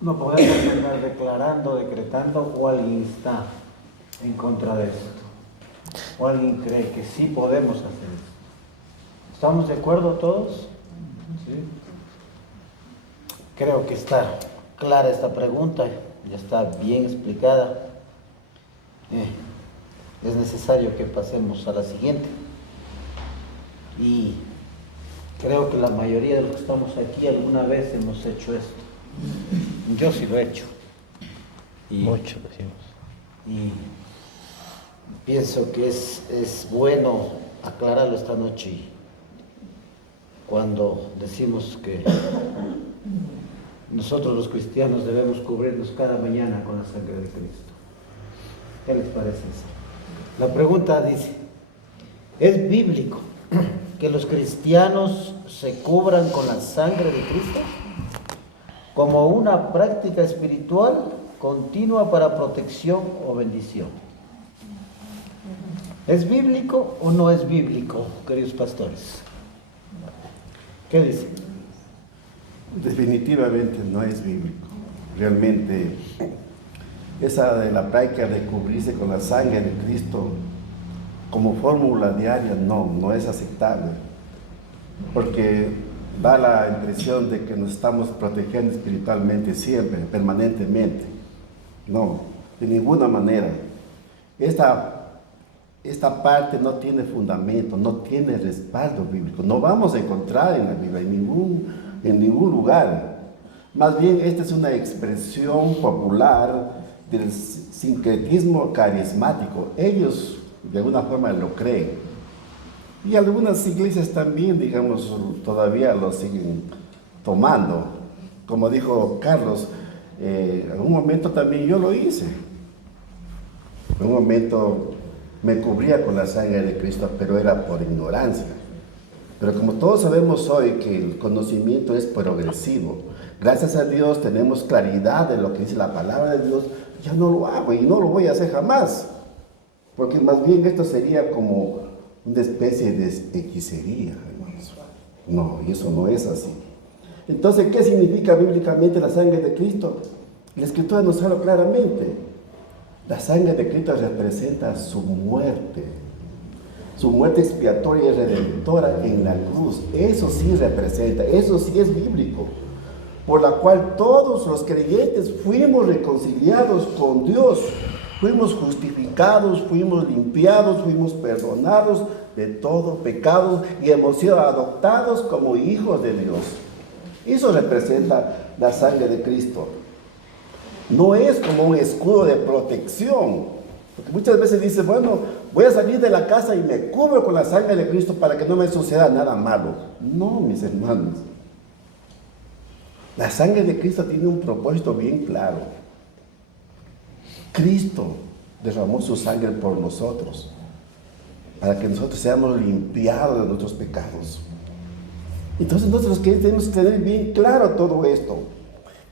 no podemos andar declarando, decretando, o alguien está en contra de esto, o alguien cree que sí podemos hacer esto. ¿Estamos de acuerdo todos? ¿Sí? Creo que está clara esta pregunta, ya está bien explicada. Es necesario que pasemos a la siguiente. Y creo que la mayoría de los que estamos aquí alguna vez hemos hecho esto. Yo sí lo he hecho. Mucho decimos. Y pienso que es bueno aclararlo esta noche cuando decimos que nosotros los cristianos debemos cubrirnos cada mañana con la sangre de Cristo. ¿Qué les parece eso? La pregunta dice, ¿es bíblico que los cristianos se cubran con la sangre de Cristo como una práctica espiritual continua para protección o bendición? ¿Es bíblico o no es bíblico, queridos pastores? ¿Qué dicen? Definitivamente no es bíblico. Realmente esa de la práctica de cubrirse con la sangre de Cristo como fórmula diaria no es aceptable, porque da la impresión de que nos estamos protegiendo espiritualmente siempre, permanentemente. No, de ninguna manera. Esta parte no tiene fundamento, no tiene respaldo bíblico. No vamos a encontrar en la Biblia, en ningún lugar. Más bien, esta es una expresión popular del sincretismo carismático. Ellos de alguna forma lo creen. Y algunas iglesias también, digamos, todavía lo siguen tomando. Como dijo Carlos, en un momento también yo lo hice. En un momento me cubría con la sangre de Cristo, pero era por ignorancia. Pero como todos sabemos hoy que el conocimiento es progresivo, gracias a Dios tenemos claridad de lo que dice la palabra de Dios, ya no lo hago y no lo voy a hacer jamás. Porque más bien esto sería como una especie de hechicería, hermanos. No, y eso no es así. Entonces, ¿qué significa bíblicamente la sangre de Cristo? La Escritura nos habla claramente. La sangre de Cristo representa su muerte expiatoria y redentora en la cruz. Eso sí representa, eso sí es bíblico. Por la cual todos los creyentes fuimos reconciliados con Dios, fuimos justificados, fuimos limpiados, fuimos perdonados de todo pecado y hemos sido adoptados como hijos de Dios. Eso representa la sangre de Cristo. No es como un escudo de protección, porque muchas veces dices, bueno, voy a salir de la casa y me cubro con la sangre de Cristo para que no me suceda nada malo. No, mis hermanos. La sangre de Cristo tiene un propósito bien claro. Cristo derramó su sangre por nosotros, para que nosotros seamos limpiados de nuestros pecados. Entonces nosotros tenemos que tener bien claro todo esto.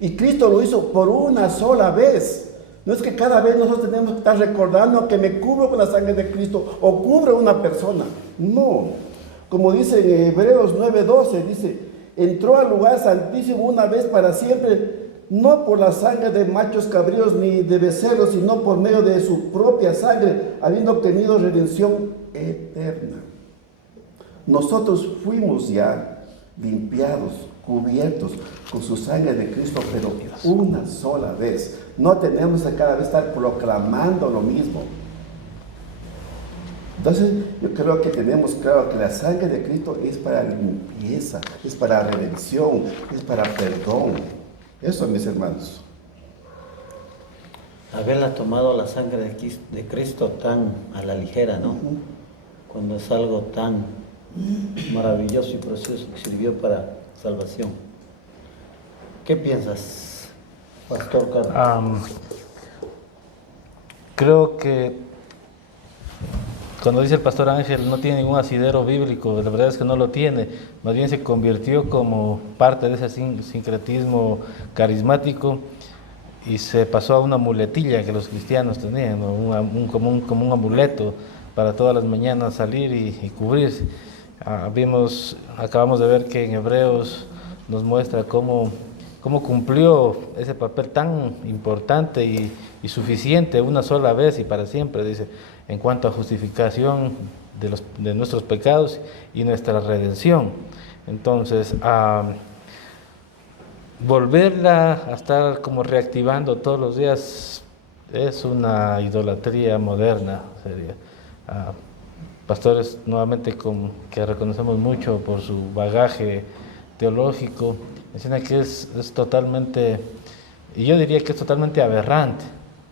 Y Cristo lo hizo por una sola vez. No es que cada vez nosotros tenemos que estar recordando que me cubro con la sangre de Cristo o cubro a una persona. No. Como dice en Hebreos 9:12, dice, entró al lugar santísimo una vez para siempre, no por la sangre de machos cabríos ni de becerros, sino por medio de su propia sangre, habiendo obtenido redención eterna. Nosotros fuimos ya limpiados, cubiertos con su sangre de Cristo, pero una sola vez. No tenemos que cada vez estar proclamando lo mismo. Entonces, yo creo que tenemos claro que la sangre de Cristo es para limpieza, es para redención, es para perdón. Eso, mis hermanos. Haberla tomado la sangre de Cristo tan a la ligera, ¿no? Cuando es algo tan maravilloso y precioso que sirvió para salvación. ¿Qué piensas, Pastor Carlos? Creo que cuando dice el Pastor Ángel no tiene ningún asidero bíblico, la verdad es que no lo tiene, más bien se convirtió como parte de ese sincretismo carismático y se pasó a una muletilla que los cristianos tenían, ¿no? como un amuleto para todas las mañanas salir y cubrirse. Acabamos de ver que en Hebreos nos muestra cómo cumplió ese papel tan importante y suficiente una sola vez y para siempre, dice, en cuanto a justificación de nuestros pecados y nuestra redención. Entonces, volverla a estar como reactivando todos los días es una idolatría moderna, sería. Pastores nuevamente que reconocemos mucho por su bagaje teológico, mencionan que es totalmente, y yo diría que es totalmente aberrante,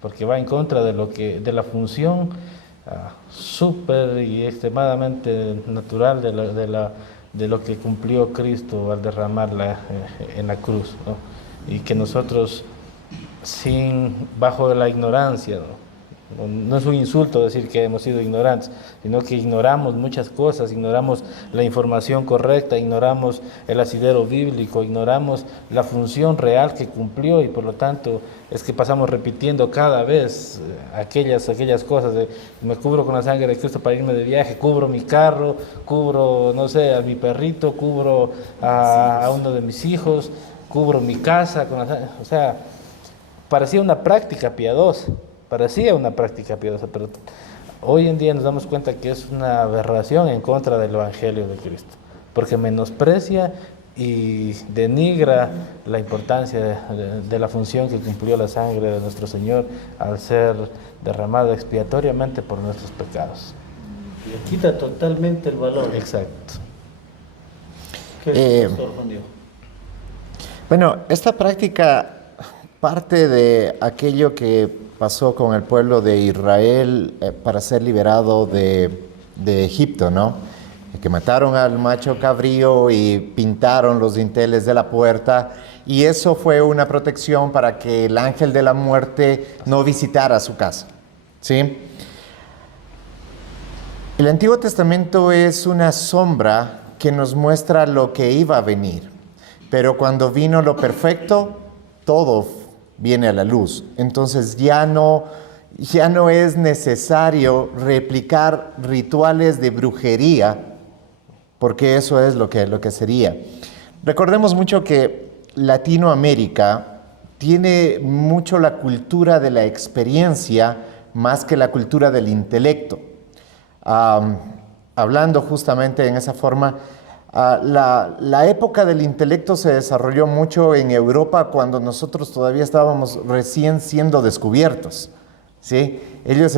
porque va en contra de la función súper y extremadamente natural de lo que cumplió Cristo al derramarla en la cruz, ¿no? Y que nosotros bajo la ignorancia, no es un insulto decir que hemos sido ignorantes, sino que ignoramos muchas cosas, ignoramos la información correcta, ignoramos el asidero bíblico, ignoramos la función real que cumplió y por lo tanto es que pasamos repitiendo cada vez aquellas cosas de me cubro con la sangre de Cristo para irme de viaje, cubro mi carro, cubro, no sé, a mi perrito, cubro a uno de mis hijos, cubro mi casa, o sea, parecía una práctica piadosa. Pero hoy en día nos damos cuenta que es una aberración en contra del Evangelio de Cristo, porque menosprecia y denigra la importancia de la función que cumplió la sangre de nuestro Señor al ser derramada expiatoriamente por nuestros pecados. Le quita totalmente el valor. Exacto. ¿Qué es, Pastor Juan Diego? Bueno, esta práctica parte de aquello que pasó con el pueblo de Israel para ser liberado de Egipto, ¿no? Que mataron al macho cabrío y pintaron los dinteles de la puerta, y eso fue una protección para que el ángel de la muerte no visitara su casa, ¿sí? El Antiguo Testamento es una sombra que nos muestra lo que iba a venir, pero cuando vino lo perfecto, todo viene a la luz. Entonces ya no es necesario replicar rituales de brujería, porque eso es lo que sería. Recordemos mucho que Latinoamérica tiene mucho la cultura de la experiencia más que la cultura del intelecto. Hablando justamente en esa forma, la época del intelecto se desarrolló mucho en Europa cuando nosotros todavía estábamos recién siendo descubiertos, ¿sí? Ellos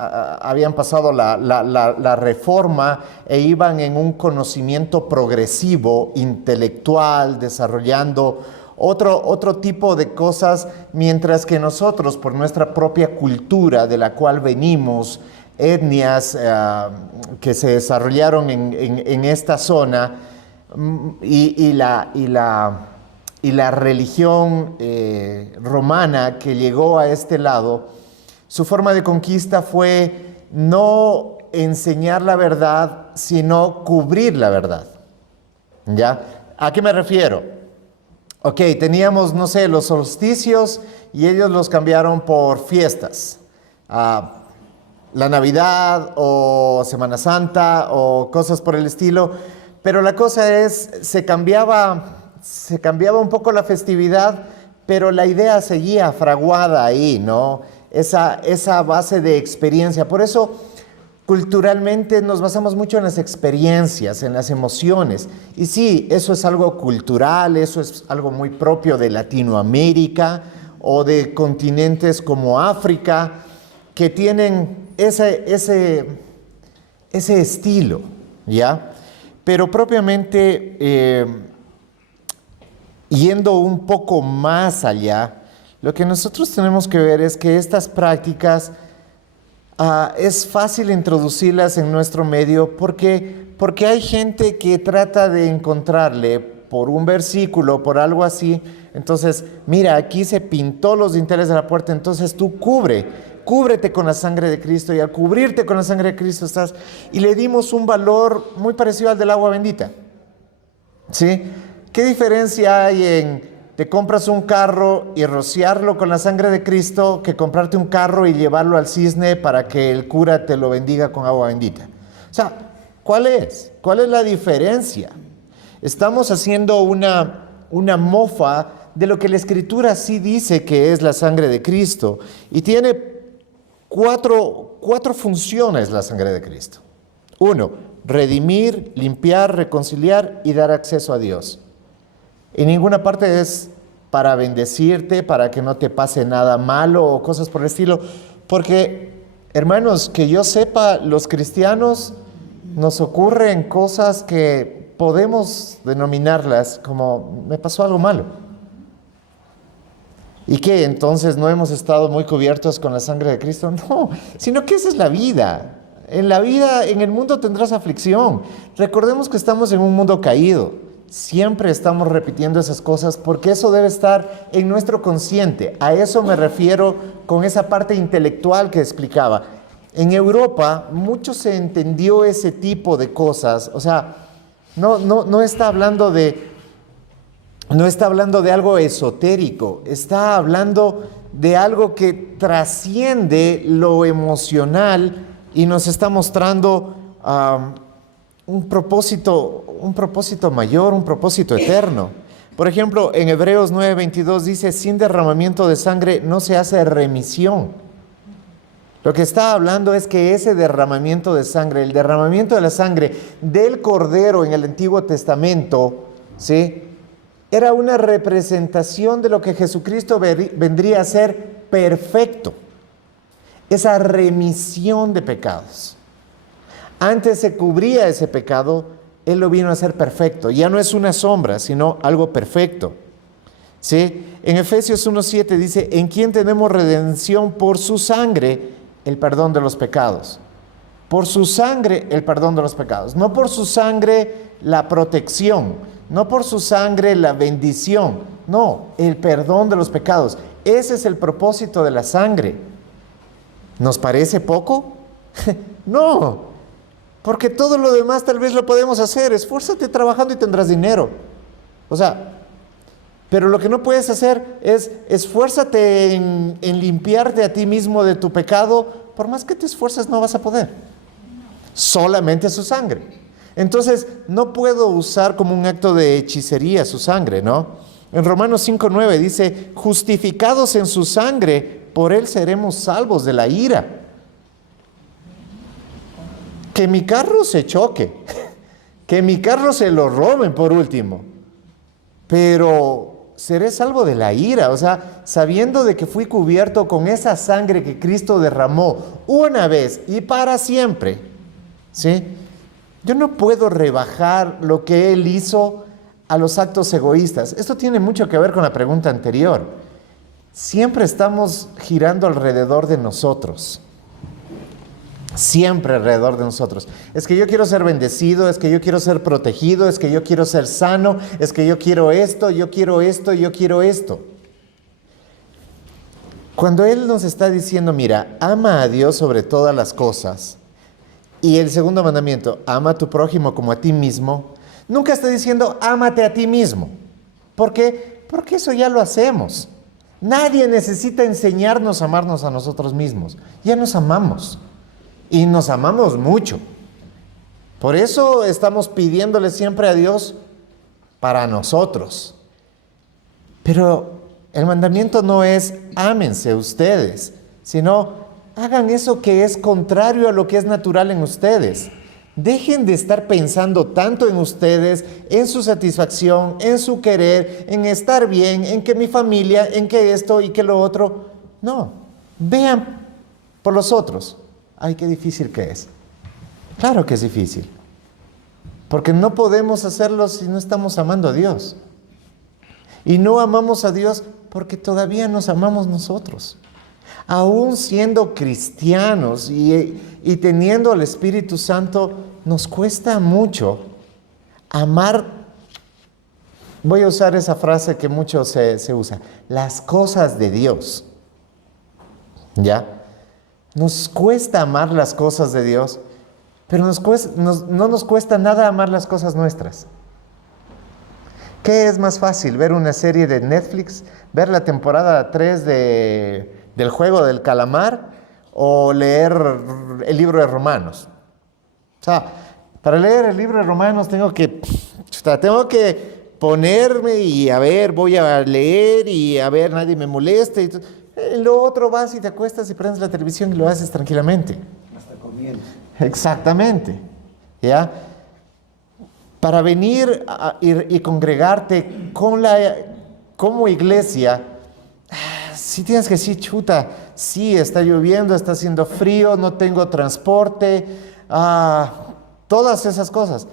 habían pasado la reforma e iban en un conocimiento progresivo, intelectual, desarrollando otro tipo de cosas, mientras que nosotros, por nuestra propia cultura de la cual venimos, etnias que se desarrollaron en esta zona, y la religión romana que llegó a este lado, su forma de conquista fue no enseñar la verdad, sino cubrir la verdad. ¿Ya? ¿A qué me refiero? Ok, teníamos, no sé, los solsticios y ellos los cambiaron por fiestas. La Navidad o Semana Santa o cosas por el estilo. Pero la cosa es, se cambiaba un poco la festividad, pero la idea seguía fraguada ahí, ¿no? Esa base de experiencia. Por eso, culturalmente nos basamos mucho en las experiencias, en las emociones. Y sí, eso es algo cultural, eso es algo muy propio de Latinoamérica o de continentes como África, que tienen ese estilo, ¿ya? Pero propiamente, yendo un poco más allá, lo que nosotros tenemos que ver es que estas prácticas es fácil introducirlas en nuestro medio porque hay gente que trata de encontrarle por un versículo, por algo así. Entonces, mira, aquí se pintó los dinteles de la puerta, entonces tú cúbrete con la sangre de Cristo, y al cubrirte con la sangre de Cristo estás. Y le dimos un valor muy parecido al del agua bendita, ¿sí? ¿Qué diferencia hay en te compras un carro y rociarlo con la sangre de Cristo que comprarte un carro y llevarlo al cisne para que el cura te lo bendiga con agua bendita? O sea, ¿cuál es? ¿Cuál es la diferencia? Estamos haciendo una mofa de lo que la Escritura sí dice que es la sangre de Cristo, y tiene cuatro funciones la sangre de Cristo. 1, redimir, limpiar, reconciliar y dar acceso a Dios. En ninguna parte es para bendecirte, para que no te pase nada malo o cosas por el estilo. Porque, hermanos, que yo sepa, los cristianos nos ocurren cosas que podemos denominarlas como me pasó algo malo. ¿Y qué? Entonces no hemos estado muy cubiertos con la sangre de Cristo. No, sino que esa es la vida. En la vida, en el mundo tendrás aflicción. Recordemos que estamos en un mundo caído. Siempre estamos repitiendo esas cosas porque eso debe estar en nuestro consciente. A eso me refiero con esa parte intelectual que explicaba. En Europa mucho se entendió ese tipo de cosas. O sea, no está hablando de algo esotérico. Está hablando de algo que trasciende lo emocional y nos está mostrando un propósito mayor, un propósito eterno. Por ejemplo, en Hebreos 9:22 dice, sin derramamiento de sangre no se hace remisión. Lo que está hablando es que ese derramamiento de sangre, el derramamiento de la sangre del Cordero en el Antiguo Testamento, ¿sí?, era una representación de lo que Jesucristo vendría a ser perfecto. Esa remisión de pecados. Antes se cubría ese pecado, Él lo vino a hacer perfecto. Ya no es una sombra, sino algo perfecto. ¿Sí? En Efesios 1:7 dice, en quien tenemos redención por su sangre, el perdón de los pecados. Por su sangre, el perdón de los pecados. No por su sangre, la protección. No por su sangre, la bendición. No, el perdón de los pecados. Ese es el propósito de la sangre. ¿Nos parece poco? No. Porque todo lo demás tal vez lo podemos hacer. Esfuérzate trabajando y tendrás dinero. O sea, Pero lo que no puedes hacer es esfuérzate en limpiarte a ti mismo de tu pecado. Por más que te esfuerces, no vas a poder. Solamente su sangre. Entonces, no puedo usar como un acto de hechicería su sangre, ¿no? En Romanos 5:9 dice, justificados en su sangre, por él seremos salvos de la ira. Que mi carro se choque, que mi carro se lo roben por último, pero seré salvo de la ira, o sea, sabiendo de que fui cubierto con esa sangre que Cristo derramó una vez y para siempre, ¿sí? Yo no puedo rebajar lo que Él hizo a los actos egoístas. Esto tiene mucho que ver con la pregunta anterior. Siempre estamos girando alrededor de nosotros. Siempre alrededor de nosotros. Es que yo quiero ser bendecido, es que yo quiero ser protegido, es que yo quiero ser sano, es que yo quiero esto, yo quiero esto, yo quiero esto. Cuando Él nos está diciendo, mira, ama a Dios sobre todas las cosas, y el segundo mandamiento, ama a tu prójimo como a ti mismo, nunca está diciendo, ámate a ti mismo. ¿Por qué? Porque eso ya lo hacemos. Nadie necesita enseñarnos a amarnos a nosotros mismos. Ya nos amamos. Y nos amamos mucho. Por eso estamos pidiéndole siempre a Dios para nosotros. Pero el mandamiento no es ámense ustedes, sino hagan eso que es contrario a lo que es natural en ustedes. Dejen de estar pensando tanto en ustedes, en su satisfacción, en su querer, en estar bien, en que mi familia, en que esto y que lo otro. No, vean por los otros. Ay, qué difícil que es. Claro que es difícil. Porque no podemos hacerlo si no estamos amando a Dios. Y no amamos a Dios porque todavía nos amamos nosotros. Aún siendo cristianos y teniendo al Espíritu Santo, nos cuesta mucho amar. Voy a usar esa frase que mucho se usa. Las cosas de Dios. ¿Ya? Nos cuesta amar las cosas de Dios, pero no nos cuesta nada amar las cosas nuestras. ¿Qué es más fácil? ¿Ver una serie de Netflix? ¿Ver la temporada 3 del Juego del Calamar? ¿O leer el libro de Romanos? O sea, para leer el libro de Romanos tengo que ponerme y a ver, voy a leer y a ver, nadie me moleste. Lo otro vas y te acuestas y prendes la televisión y lo haces tranquilamente. Hasta comiendo. Exactamente. ¿Ya? Para venir y congregarte como iglesia, si tienes que decir, chuta, sí, está lloviendo, está haciendo frío, no tengo transporte, todas esas cosas.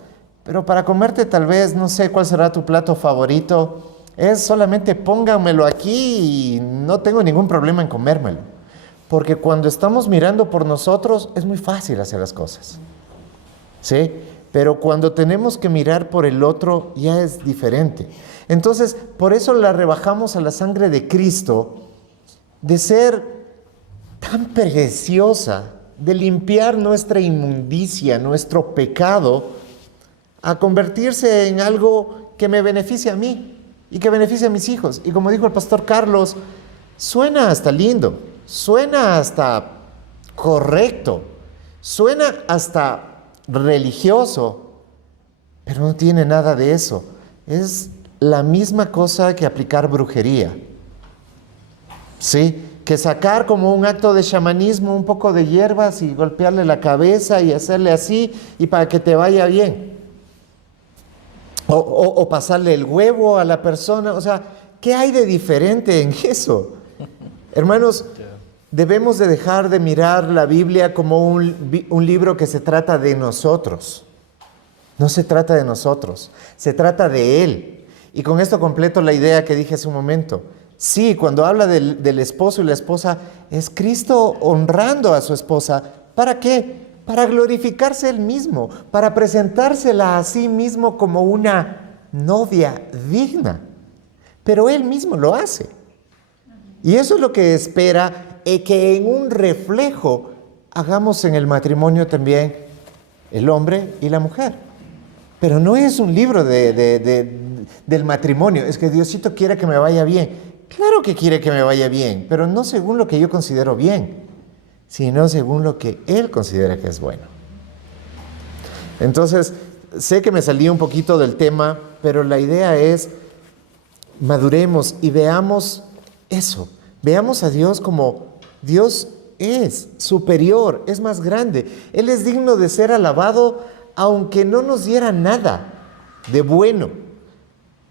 Pero para comerte tal vez, no sé cuál será tu plato favorito, es solamente pónganmelo aquí y no tengo ningún problema en comérmelo. Porque cuando estamos mirando por nosotros, es muy fácil hacer las cosas. ¿Sí? Pero cuando tenemos que mirar por el otro, ya es diferente. Entonces, por eso la rebajamos a la sangre de Cristo, de ser tan preciosa, de limpiar nuestra inmundicia, nuestro pecado, a convertirse en algo que me beneficie a mí y que beneficie a mis hijos. Y como dijo el pastor Carlos, suena hasta lindo, suena hasta correcto, suena hasta religioso, pero no tiene nada de eso. Es la misma cosa que aplicar brujería. ¿Sí? Que sacar como un acto de chamanismo un poco de hierbas y golpearle la cabeza y hacerle así y para que te vaya bien. O pasarle el huevo a la persona. O sea, ¿qué hay de diferente en eso? Hermanos, debemos de dejar de mirar la Biblia como un libro que se trata de nosotros. No se trata de nosotros, se trata de Él. Y con esto completo la idea que dije hace un momento. Sí, cuando habla del esposo y la esposa, es Cristo honrando a su esposa. ¿Para qué? Para glorificarse Él mismo, para presentársela a sí mismo como una novia digna. Pero Él mismo lo hace. Y eso es lo que espera, que en un reflejo hagamos en el matrimonio también el hombre y la mujer. Pero no es un libro de del matrimonio. Es que Diosito quiere que me vaya bien. Claro que quiere que me vaya bien, pero no según lo que yo considero bien, sino según lo que Él considera que es bueno. Entonces, sé que me salí un poquito del tema, pero la idea es maduremos y veamos eso. Veamos a Dios como Dios es superior, es más grande. Él es digno de ser alabado aunque no nos diera nada de bueno,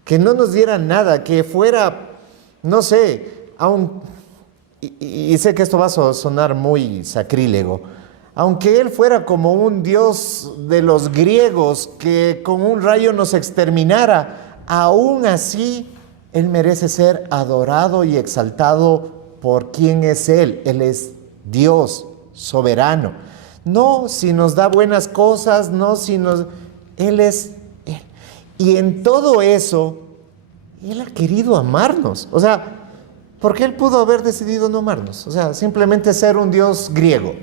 que no nos diera nada, que fuera, no sé, y sé que esto va a sonar muy sacrílego, aunque Él fuera como un Dios de los griegos que con un rayo nos exterminara, aún así Él merece ser adorado y exaltado por quien es Él. Él es Dios soberano. No si nos da buenas cosas, no si nos... Él es Él. Y en todo eso, Él ha querido amarnos. O sea, ¿por qué Él pudo haber decidido no amarnos? O sea, simplemente ser un Dios griego.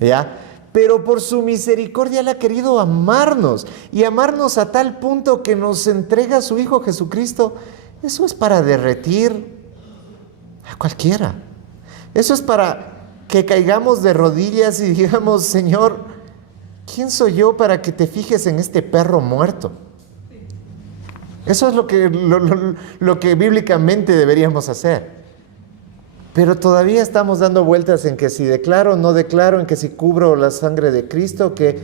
¿Ya? Pero por su misericordia Él ha querido amarnos. Y amarnos a tal punto que nos entrega a su Hijo Jesucristo. Eso es para derretir a cualquiera. Eso es para que caigamos de rodillas y digamos, Señor, ¿quién soy yo para que te fijes en este perro muerto? Eso es lo que bíblicamente deberíamos hacer. Pero todavía estamos dando vueltas en que si declaro o no declaro, en que si cubro la sangre de Cristo, que...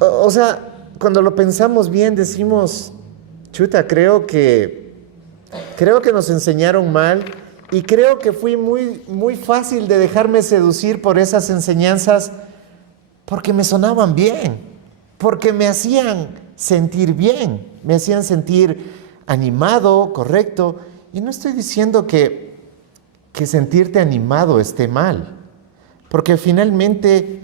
O sea, cuando lo pensamos bien decimos, chuta, creo que nos enseñaron mal y creo que fui muy fácil de dejarme seducir por esas enseñanzas porque me sonaban bien, porque me hacían sentir bien, me hacían sentir animado, correcto. Y no estoy diciendo que sentirte animado esté mal, porque finalmente,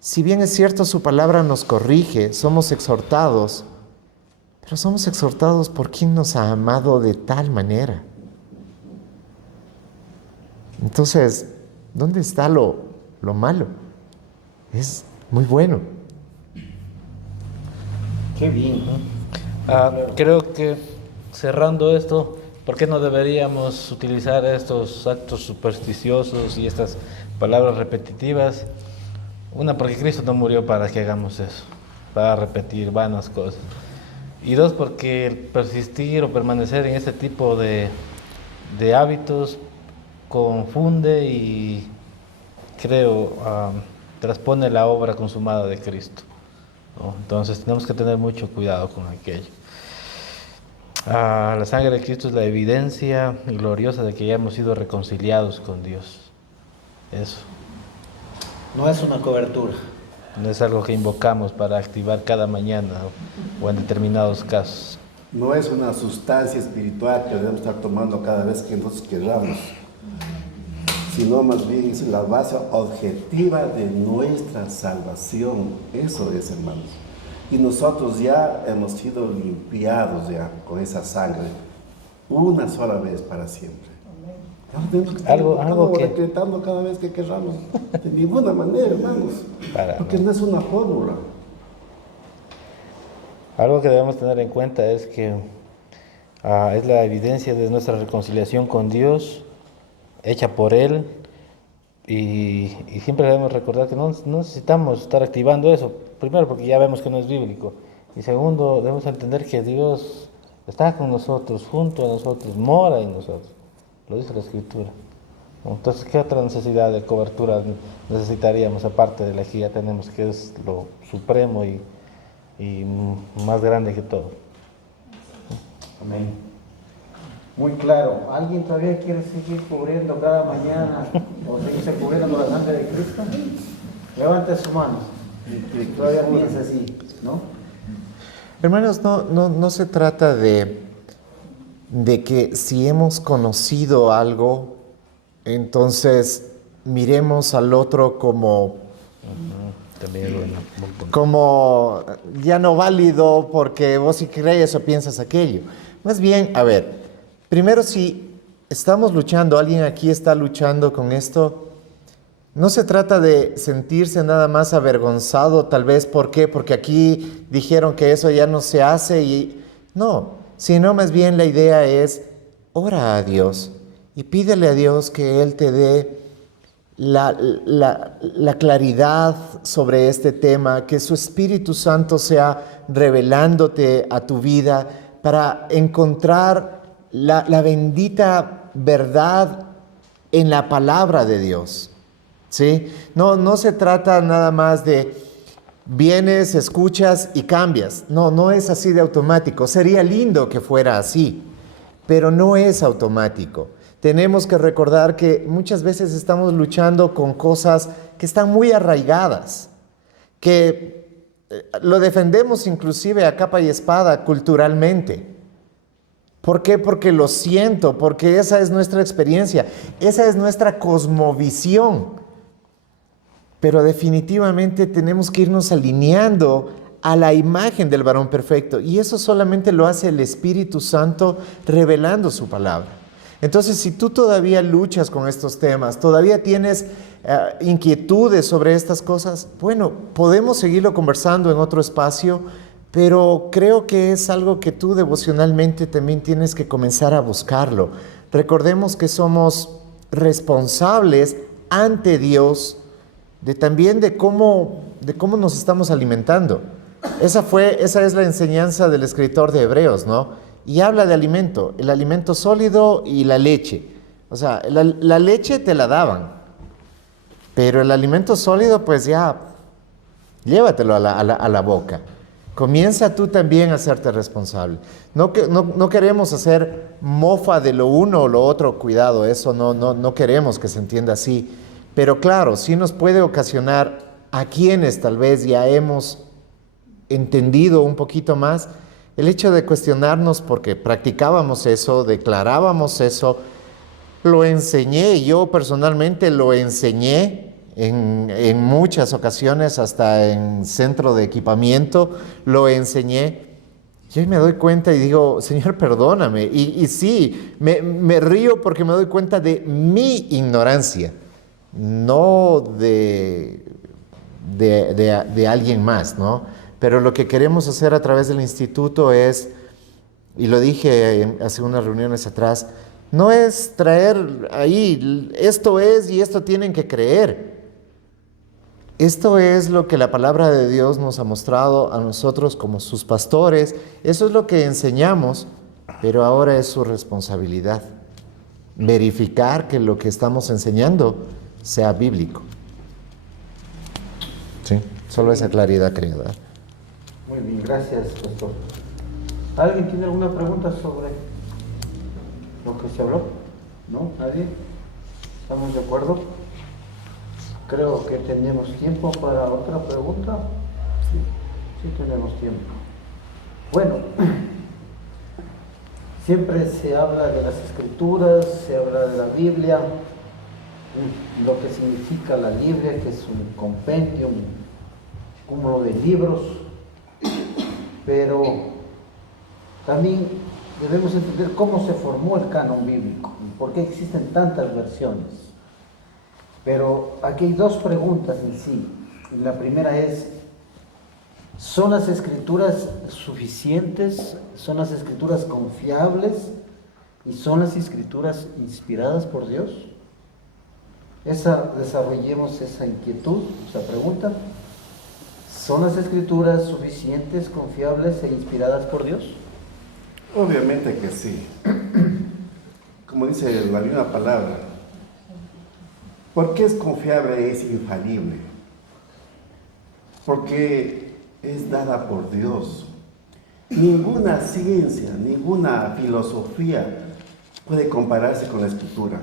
si bien es cierto su palabra nos corrige, somos exhortados, pero somos exhortados por quien nos ha amado de tal manera. Entonces, ¿dónde está lo malo? Es muy bueno. Qué bien, ¿no? Creo que cerrando esto, ¿por qué no deberíamos utilizar estos actos supersticiosos y estas palabras repetitivas? Una, porque Cristo no murió para que hagamos eso, para repetir vanas cosas. Y dos, porque el persistir o permanecer en este tipo de hábitos confunde y creo traspone la obra consumada de Cristo, ¿no? Entonces tenemos que tener mucho cuidado con aquello. La sangre de Cristo es la evidencia gloriosa de que ya hemos sido reconciliados con Dios. Eso. No es una cobertura. No es algo que invocamos para activar cada mañana o en determinados casos. No es una sustancia espiritual que debemos estar tomando cada vez que nosotros queramos, sino más bien es la base objetiva de nuestra salvación. Eso es, hermanos. Y nosotros ya hemos sido limpiados ya con esa sangre, una sola vez para siempre. Ya no tenemos que estar decretando cada vez que queramos, de ninguna manera, hermanos, porque no es una fórmula. Algo que debemos tener en cuenta es que es la evidencia de nuestra reconciliación con Dios, hecha por Él, y siempre debemos recordar que no necesitamos estar activando eso, primero porque ya vemos que no es bíblico, y segundo debemos entender que Dios está con nosotros, junto a nosotros, mora en nosotros, lo dice la Escritura. Entonces, ¿qué otra necesidad de cobertura necesitaríamos aparte de la que ya tenemos, que es lo supremo y más grande que todo? Amén. Muy claro. ¿Alguien todavía quiere seguir cubriendo cada mañana o seguirse cubriendo con la sangre de Cristo? Levante su mano. Todavía piensa así, ¿no? Hermanos, no se trata de que si hemos conocido algo, entonces miremos al otro como ya no válido porque vos sí crees o piensas aquello. Más bien, a ver, primero si estamos luchando, alguien aquí está luchando con esto, No se trata de sentirse nada más avergonzado, tal vez, ¿por qué? Porque aquí dijeron que eso ya no se hace y no, sino más bien la idea es, ora a Dios y pídele a Dios que Él te dé la claridad sobre este tema, que su Espíritu Santo sea revelándote a tu vida para encontrar la bendita verdad en la palabra de Dios. ¿Sí? No se trata nada más de vienes, escuchas y cambias. No es así de automático. Sería lindo que fuera así, pero no es automático. Tenemos que recordar que muchas veces estamos luchando con cosas que están muy arraigadas, que lo defendemos inclusive a capa y espada culturalmente. ¿Por qué? Porque lo siento, porque esa es nuestra experiencia, esa es nuestra cosmovisión. Pero definitivamente tenemos que irnos alineando a la imagen del varón perfecto. Y eso solamente lo hace el Espíritu Santo revelando su palabra. Entonces, si tú todavía luchas con estos temas, todavía tienes inquietudes sobre estas cosas, bueno, podemos seguirlo conversando en otro espacio, pero creo que es algo que tú devocionalmente también tienes que comenzar a buscarlo. Recordemos que somos responsables ante Dios también de cómo nos estamos alimentando. Esa es la enseñanza del escritor de Hebreos, ¿no? Y habla de alimento, el alimento sólido y la leche. O sea, la leche te la daban, pero el alimento sólido, pues ya, llévatelo a la boca. Comienza tú también a hacerte responsable. No queremos hacer mofa de lo uno o lo otro, cuidado, eso no queremos que se entienda así. Pero claro, sí nos puede ocasionar a quienes tal vez ya hemos entendido un poquito más el hecho de cuestionarnos porque practicábamos eso, declarábamos eso, lo enseñé, yo personalmente lo enseñé en muchas ocasiones, hasta en centro de equipamiento, lo enseñé. Y hoy me doy cuenta y digo, Señor, perdóname. Y sí, me río porque me doy cuenta de mi ignorancia, no de alguien más, ¿no? Pero lo que queremos hacer a través del instituto es, y lo dije hace unas reuniones atrás, no es traer ahí, esto es y esto tienen que creer. Esto es lo que la palabra de Dios nos ha mostrado a nosotros como sus pastores. Eso es lo que enseñamos, pero ahora es su responsabilidad verificar que lo que estamos enseñando sea bíblico. Sí, solo esa claridad quería dar. Muy bien, gracias, pastor. ¿Alguien tiene alguna pregunta sobre lo que se habló? ¿No? ¿Nadie? ¿Estamos de acuerdo? Creo que tenemos tiempo para otra pregunta. Sí tenemos tiempo. Bueno, siempre se habla de las Escrituras, se habla de la Biblia, lo que significa la Biblia, que es un compendio, un cúmulo de libros, pero también debemos entender cómo se formó el canon bíblico y por qué existen tantas versiones. Pero aquí hay dos preguntas en sí. La primera es, ¿son las Escrituras suficientes? ¿Son las Escrituras confiables? ¿Y son las Escrituras inspiradas por Dios? Desarrollemos esa inquietud, esa pregunta. ¿Son las Escrituras suficientes, confiables e inspiradas por Dios? Obviamente que sí. Como dice la misma palabra, ¿por qué es confiable? Es infalible. Porque es dada por Dios. Ninguna ciencia, ninguna filosofía puede compararse con la Escritura.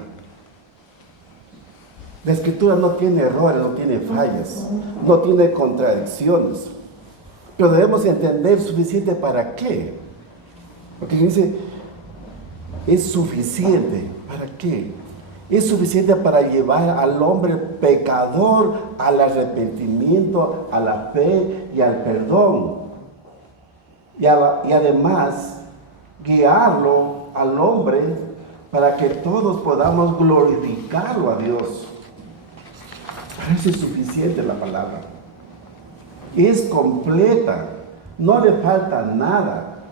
La Escritura no tiene errores, no tiene fallas, no tiene contradicciones. Pero debemos entender suficiente para qué. Porque dice, es suficiente. ¿Para qué? Es suficiente para llevar al hombre pecador al arrepentimiento, a la fe y al perdón. Y además, guiarlo al hombre para que todos podamos glorificarlo a Dios. Para eso es suficiente la palabra. Es completa, no le falta nada.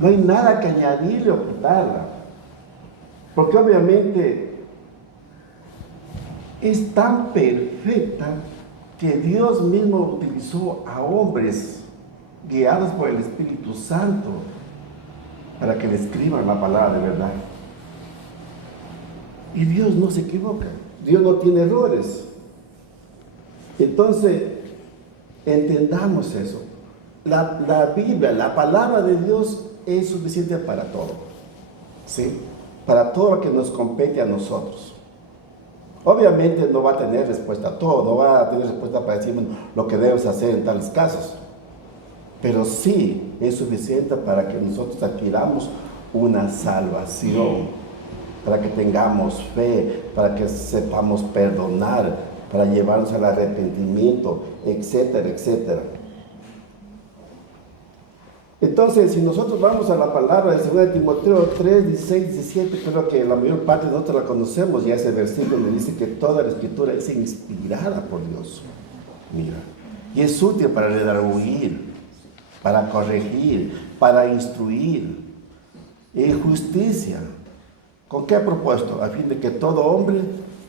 No hay nada que añadirle o quitarla. Porque obviamente es tan perfecta que Dios mismo utilizó a hombres guiados por el Espíritu Santo para que le escriban la palabra de verdad. Y Dios no se equivoca, Dios no tiene errores. Entonces, entendamos eso. La Biblia, la palabra de Dios es suficiente para todo, ¿sí? Para todo lo que nos compete a nosotros. Obviamente no va a tener respuesta a todo, no va a tener respuesta para decirnos lo que debes hacer en tales casos. Pero sí es suficiente para que nosotros adquiramos una salvación, para que tengamos fe, para que sepamos perdonar, para llevarnos al arrepentimiento, etcétera, etcétera. Entonces, si nosotros vamos a la palabra de 2 Timoteo 3, 16, 17, creo que la mayor parte de nosotros la conocemos, ya ese versículo donde dice que toda la escritura es inspirada por Dios. Mira, y es útil para redarguir, para corregir, para instruir en justicia. ¿Con qué propósito? A fin de que todo hombre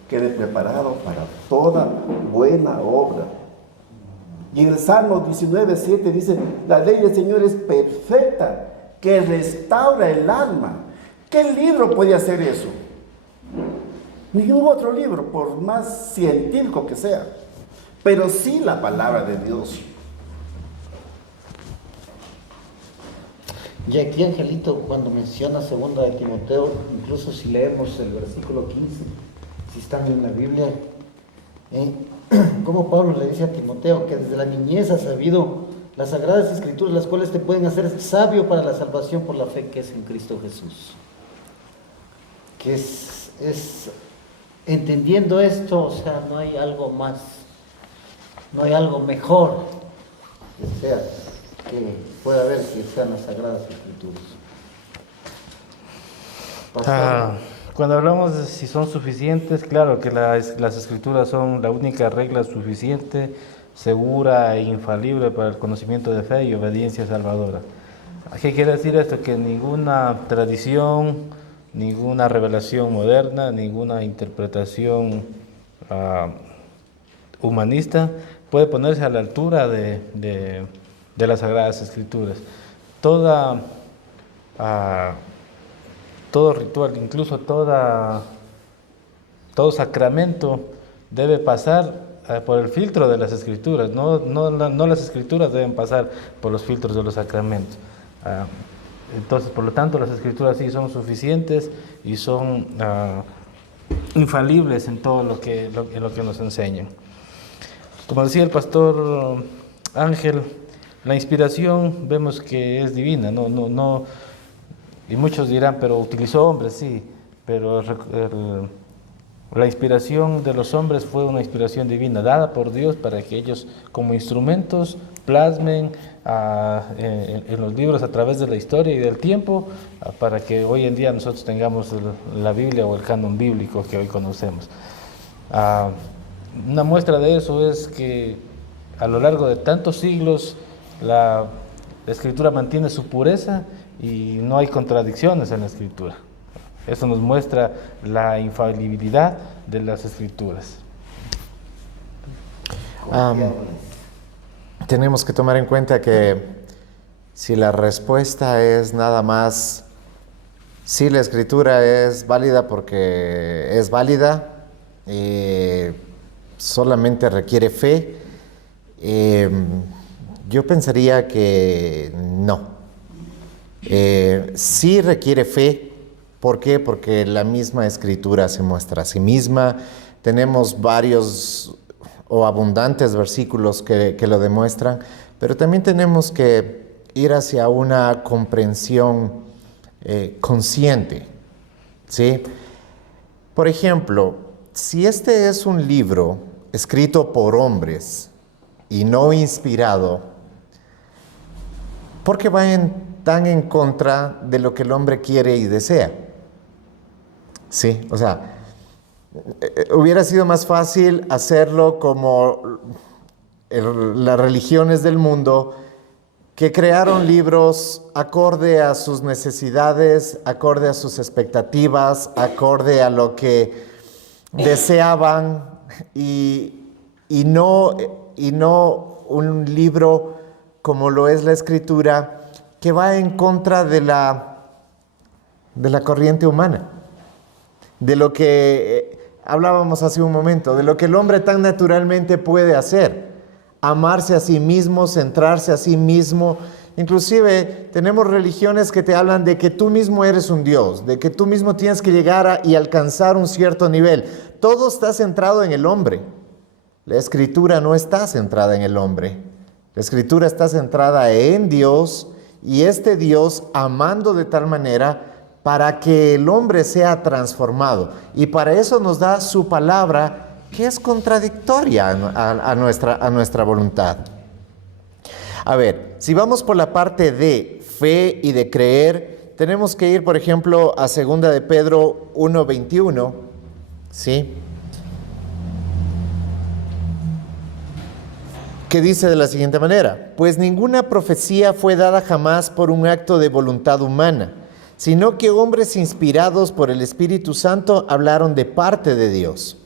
quede preparado para toda buena obra. Y en el Salmo 19, 7 dice, la ley del Señor es perfecta, que restaura el alma. ¿Qué libro puede hacer eso? Ningún otro libro, por más científico que sea, pero sí la palabra de Dios. Y aquí, Angelito, cuando menciona 2 de Timoteo, incluso si leemos el versículo 15, si están en la Biblia, como Pablo le dice a Timoteo que desde la niñez has sabido las sagradas escrituras, las cuales te pueden hacer sabio para la salvación por la fe que es en Cristo Jesús. Que es entendiendo esto, o sea, no hay algo más, no hay algo mejor que pueda haber que sean las sagradas escrituras. Cuando hablamos de si son suficientes, claro que las escrituras son la única regla suficiente, segura e infalible para el conocimiento de fe y obediencia salvadora. ¿Qué quiere decir esto? Que ninguna tradición, ninguna revelación moderna, ninguna interpretación humanista puede ponerse a la altura de las Sagradas Escrituras. Todo ritual, incluso todo sacramento debe pasar por el filtro de las Escrituras. No las Escrituras deben pasar por los filtros de los sacramentos. Entonces, por lo tanto, las Escrituras sí son suficientes y son infalibles en todo lo que nos enseñan. Como decía el pastor Ángel, la inspiración vemos que es divina, y muchos dirán, pero utilizó hombres, sí, pero la inspiración de los hombres fue una inspiración divina, dada por Dios para que ellos como instrumentos plasmen en los libros a través de la historia y del tiempo, para que hoy en día nosotros tengamos la Biblia o el canon bíblico que hoy conocemos. Una muestra de eso es que a lo largo de tantos siglos la Escritura mantiene su pureza y no hay contradicciones en la Escritura. Eso nos muestra la infalibilidad de las Escrituras. Tenemos que tomar en cuenta que si la respuesta es nada más, si la Escritura es válida porque es válida, solamente requiere fe, yo pensaría que no. Sí requiere fe. ¿Por qué? Porque la misma Escritura se muestra a sí misma. Tenemos varios o abundantes versículos que lo demuestran, pero también tenemos que ir hacia una comprensión consciente, ¿sí? Por ejemplo, si este es un libro escrito por hombres y no inspirado, ¿por qué va tan en contra de lo que el hombre quiere y desea? Sí, o sea, Hubiera sido más fácil hacerlo como las religiones del mundo, que crearon libros acorde a sus necesidades, acorde a sus expectativas, acorde a lo que deseaban, y no un libro como lo es la Escritura, que va en contra de la corriente humana, de lo que hablábamos hace un momento, de lo que el hombre tan naturalmente puede hacer: amarse a sí mismo, centrarse a sí mismo. Inclusive tenemos religiones que te hablan de que tú mismo eres un Dios, de que tú mismo tienes que llegar y alcanzar un cierto nivel. Todo está centrado en el hombre. La Escritura no está centrada en el hombre. La Escritura está centrada en Dios, y este Dios amando de tal manera para que el hombre sea transformado. Y para eso nos da su palabra, que es contradictoria a nuestra voluntad. A ver, si vamos por la parte de fe y de creer, tenemos que ir, por ejemplo, a 2 de Pedro 1:21, ¿sí? Que dice de la siguiente manera: pues ninguna profecía fue dada jamás por un acto de voluntad humana, sino que hombres inspirados por el Espíritu Santo hablaron de parte de Dios.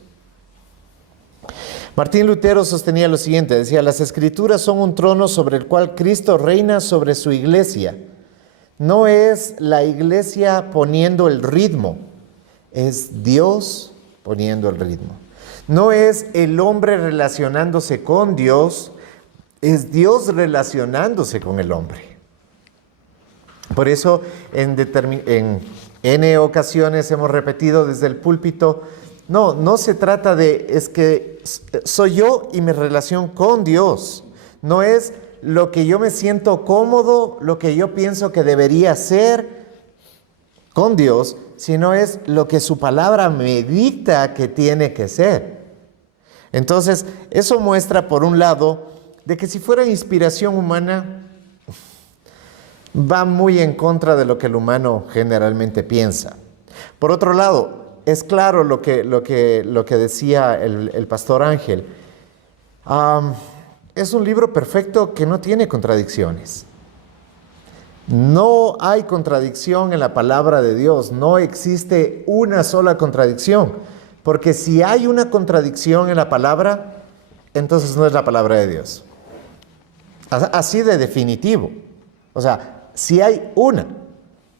Martín Lutero sostenía lo siguiente, decía: las Escrituras son un trono sobre el cual Cristo reina sobre su iglesia. No es la iglesia poniendo el ritmo, es Dios poniendo el ritmo. No es el hombre relacionándose con Dios, es Dios relacionándose con el hombre. Por eso en N ocasiones hemos repetido desde el púlpito: no se trata de, es que soy yo y mi relación con Dios. No es lo que yo me siento cómodo, lo que yo pienso que debería ser con Dios, sino es lo que su palabra me dicta que tiene que ser. Entonces, eso muestra, por un lado, de que si fuera inspiración humana, va muy en contra de lo que el humano generalmente piensa. Por otro lado, es claro lo que decía el pastor Ángel. Es un libro perfecto que no tiene contradicciones. No hay contradicción en la palabra de Dios. No existe una sola contradicción. Porque si hay una contradicción en la palabra, entonces no es la palabra de Dios. Así de definitivo. O sea, si hay una.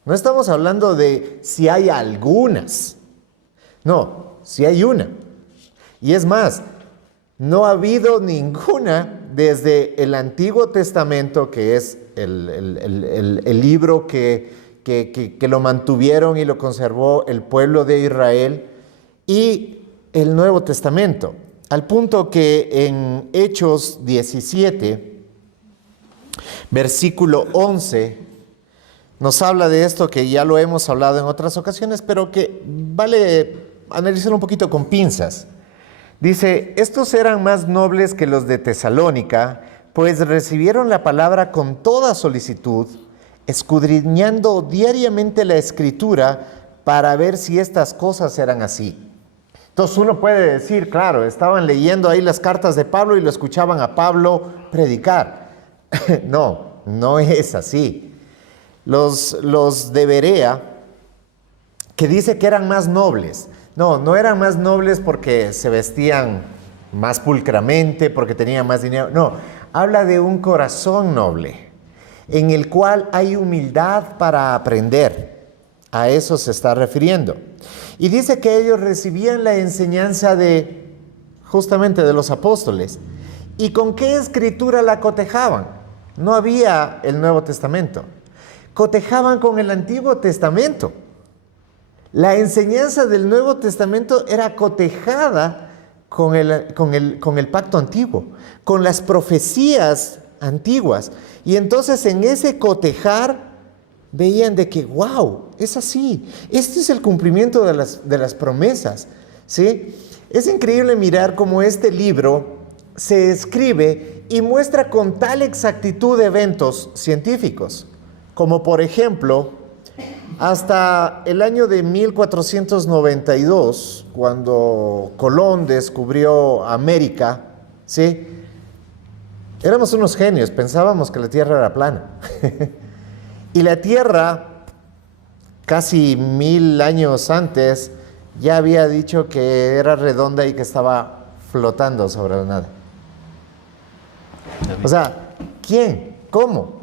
No estamos hablando de si hay algunas. No, si hay una. Y es más, no ha habido ninguna desde el Antiguo Testamento, que es el libro que lo mantuvieron y lo conservó el pueblo de Israel, y el Nuevo Testamento. Al punto que en Hechos 17, versículo 11, nos habla de esto que ya lo hemos hablado en otras ocasiones, pero que vale analizarlo un poquito con pinzas. Dice: estos eran más nobles que los de Tesalónica, pues recibieron la palabra con toda solicitud, escudriñando diariamente la Escritura para ver si estas cosas eran así. Entonces uno puede decir, claro, estaban leyendo ahí las cartas de Pablo y lo escuchaban a Pablo predicar. No es así. Los de Berea, que dice que eran más nobles. No eran más nobles porque se vestían más pulcramente, porque tenían más dinero. No, habla de un corazón noble, en el cual hay humildad para aprender. A eso se está refiriendo. Y dice que ellos recibían la enseñanza justamente de los apóstoles. ¿Y con qué escritura la cotejaban? No había el Nuevo Testamento. Cotejaban con el Antiguo Testamento. La enseñanza del Nuevo Testamento era cotejada con el pacto antiguo, con las profecías antiguas. Y entonces en ese cotejar veían de que, wow, es así. Este es el cumplimiento de las promesas, ¿sí? Es increíble mirar cómo este libro se escribe y muestra con tal exactitud eventos científicos, como por ejemplo, hasta el año de 1492, cuando Colón descubrió América, ¿sí? Éramos unos genios, pensábamos que la Tierra era plana. Y la Tierra, casi 1000 años antes, ya había dicho que era redonda y que estaba flotando sobre la nada. O sea, ¿quién? ¿Cómo?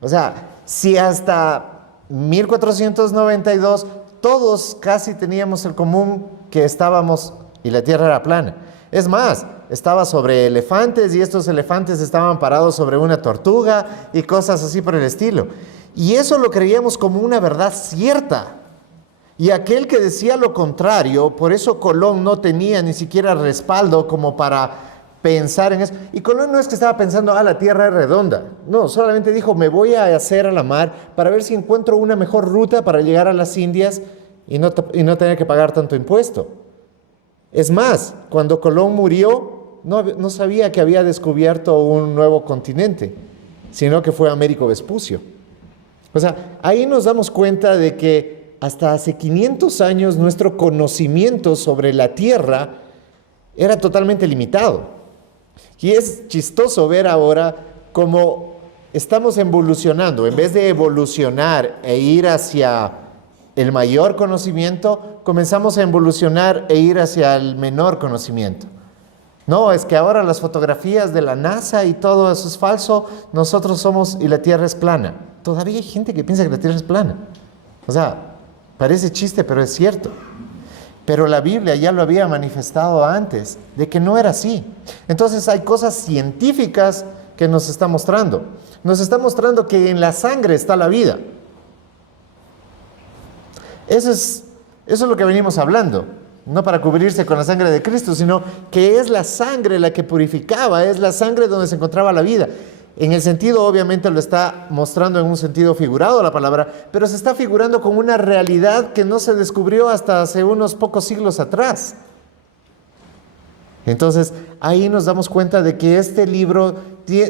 O sea, si hasta 1492 todos casi teníamos el común que estábamos y la Tierra era plana. Es más, estaba sobre elefantes y estos elefantes estaban parados sobre una tortuga y cosas así por el estilo. Y eso lo creíamos como una verdad cierta. Y aquel que decía lo contrario, por eso Colón no tenía ni siquiera respaldo como para pensar en eso. Y Colón no es que estaba pensando, la Tierra es redonda. No, solamente dijo, me voy a hacer a la mar para ver si encuentro una mejor ruta para llegar a las Indias y no tener que pagar tanto impuesto. Es más, cuando Colón murió, no sabía que había descubierto un nuevo continente, sino que fue Américo Vespucio. O sea, ahí nos damos cuenta de que hasta hace 500 años nuestro conocimiento sobre la Tierra era totalmente limitado. Y es chistoso ver ahora cómo estamos evolucionando. En vez de evolucionar e ir hacia el mayor conocimiento, comenzamos a evolucionar e ir hacia el menor conocimiento. No, es que ahora las fotografías de la NASA y todo eso es falso, nosotros somos y la Tierra es plana. Todavía hay gente que piensa que la Tierra es plana. O sea, parece chiste, pero es cierto. Pero la Biblia ya lo había manifestado antes, de que no era así. Entonces hay cosas científicas que nos está mostrando. Nos está mostrando que en la sangre está la vida. Eso es lo que venimos hablando. No para cubrirse con la sangre de Cristo, sino que es la sangre la que purificaba, es la sangre donde se encontraba la vida. En el sentido, obviamente, lo está mostrando en un sentido figurado la palabra, pero se está figurando con una realidad que no se descubrió hasta hace unos pocos siglos atrás. Entonces, ahí nos damos cuenta de que este libro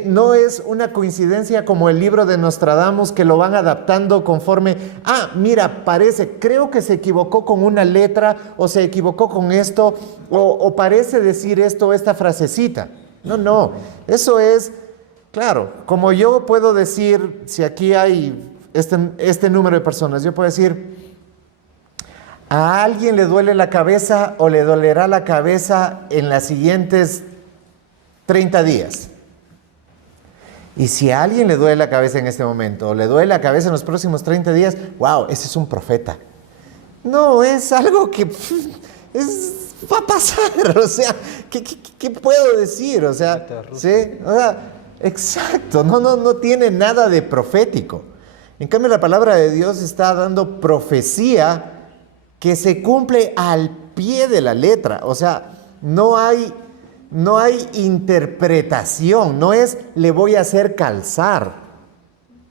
no es una coincidencia como el libro de Nostradamus, que lo van adaptando conforme, mira, creo que se equivocó con una letra, o se equivocó con esto, o parece decir esta frasecita. No, eso es... Claro, como yo puedo decir, si aquí hay este número de personas, yo puedo decir, a alguien le duele la cabeza o le dolerá la cabeza en las siguientes 30 días. Y si a alguien le duele la cabeza en este momento o le duele la cabeza en los próximos 30 días, wow, ese es un profeta. No, es algo que va a pasar, o sea, ¿qué puedo decir? O sea, ¿sí? O sea, exacto, no tiene nada de profético. En cambio, la palabra de Dios está dando profecía que se cumple al pie de la letra. O sea, no hay interpretación, no es le voy a hacer calzar,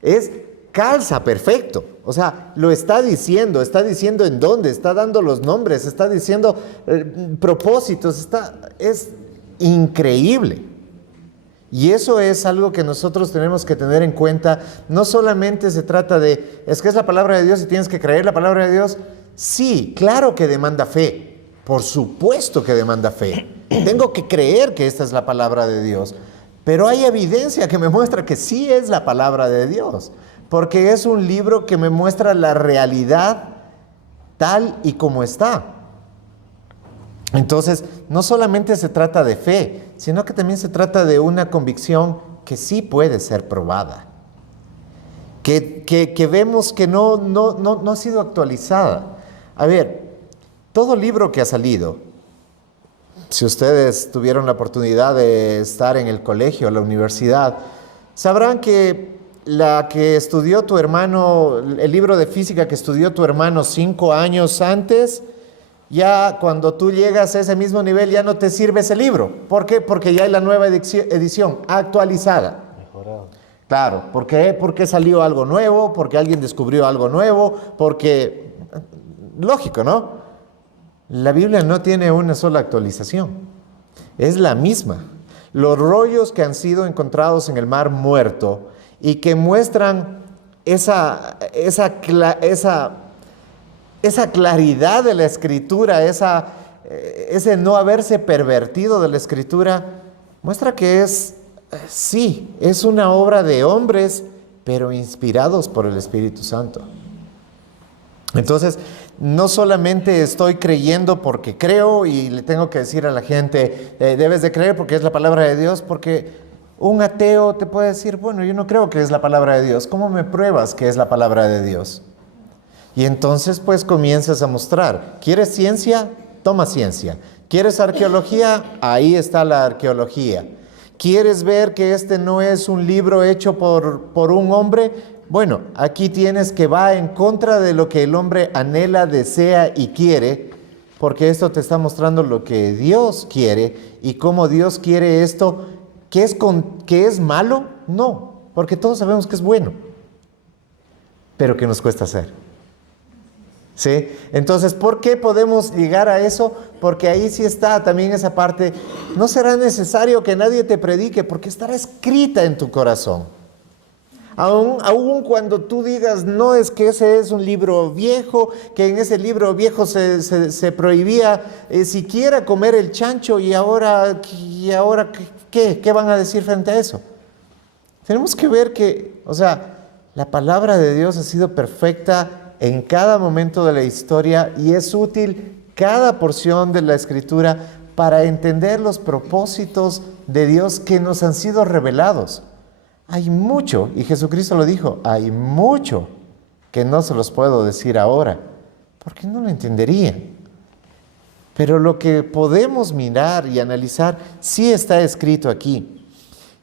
es calza perfecto. O sea, lo está diciendo en dónde, está dando los nombres, está diciendo propósitos, es increíble. Y eso es algo que nosotros tenemos que tener en cuenta. No solamente se trata de, es que es la palabra de Dios y tienes que creer la palabra de Dios. Sí, claro que demanda fe. Por supuesto que demanda fe. Tengo que creer que esta es la palabra de Dios. Pero hay evidencia que me muestra que sí es la palabra de Dios. Porque es un libro que me muestra la realidad tal y como está. Entonces, no solamente se trata de fe, sino que también se trata de una convicción que sí puede ser probada. Que vemos que no ha sido actualizada. A ver, todo libro que ha salido, si ustedes tuvieron la oportunidad de estar en el colegio, la universidad, sabrán que la que estudió tu hermano, el libro de física que estudió tu hermano 5 años antes, ya cuando tú llegas a ese mismo nivel ya no te sirve ese libro. ¿Por qué? Porque ya hay la nueva edición actualizada. Mejorado. Claro, ¿por qué? Porque salió algo nuevo, porque alguien descubrió algo nuevo, porque... Lógico, ¿no? La Biblia no tiene una sola actualización. Es la misma. Los rollos que han sido encontrados en el Mar Muerto y que muestran esa claridad de la Escritura, ese no haberse pervertido de la Escritura, muestra que sí, es una obra de hombres, pero inspirados por el Espíritu Santo. Entonces, no solamente estoy creyendo porque creo y le tengo que decir a la gente, debes de creer porque es la palabra de Dios, porque un ateo te puede decir, bueno, yo no creo que es la palabra de Dios. ¿Cómo me pruebas que es la palabra de Dios? Y entonces pues comienzas a mostrar, ¿quieres ciencia? Toma ciencia. ¿Quieres arqueología? Ahí está la arqueología. ¿Quieres ver que este no es un libro hecho por un hombre? Bueno, aquí tienes que va en contra de lo que el hombre anhela, desea y quiere, porque esto te está mostrando lo que Dios quiere y cómo Dios quiere esto. ¿Que es malo? No, porque todos sabemos que es bueno, pero que nos cuesta hacer. ¿Sí? Entonces, ¿por qué podemos llegar a eso? Porque ahí sí está también esa parte. No será necesario que nadie te predique, porque estará escrita en tu corazón. Aún cuando tú digas, no, es que ese es un libro viejo, que en ese libro viejo se prohibía siquiera comer el chancho, y ahora ¿qué van a decir frente a eso? Tenemos que ver que, la palabra de Dios ha sido perfecta en cada momento de la historia y es útil cada porción de la Escritura para entender los propósitos de Dios que nos han sido revelados. Hay mucho, y Jesucristo lo dijo, hay mucho que no se los puedo decir ahora, porque no lo entenderían. Pero lo que podemos mirar y analizar sí está escrito aquí.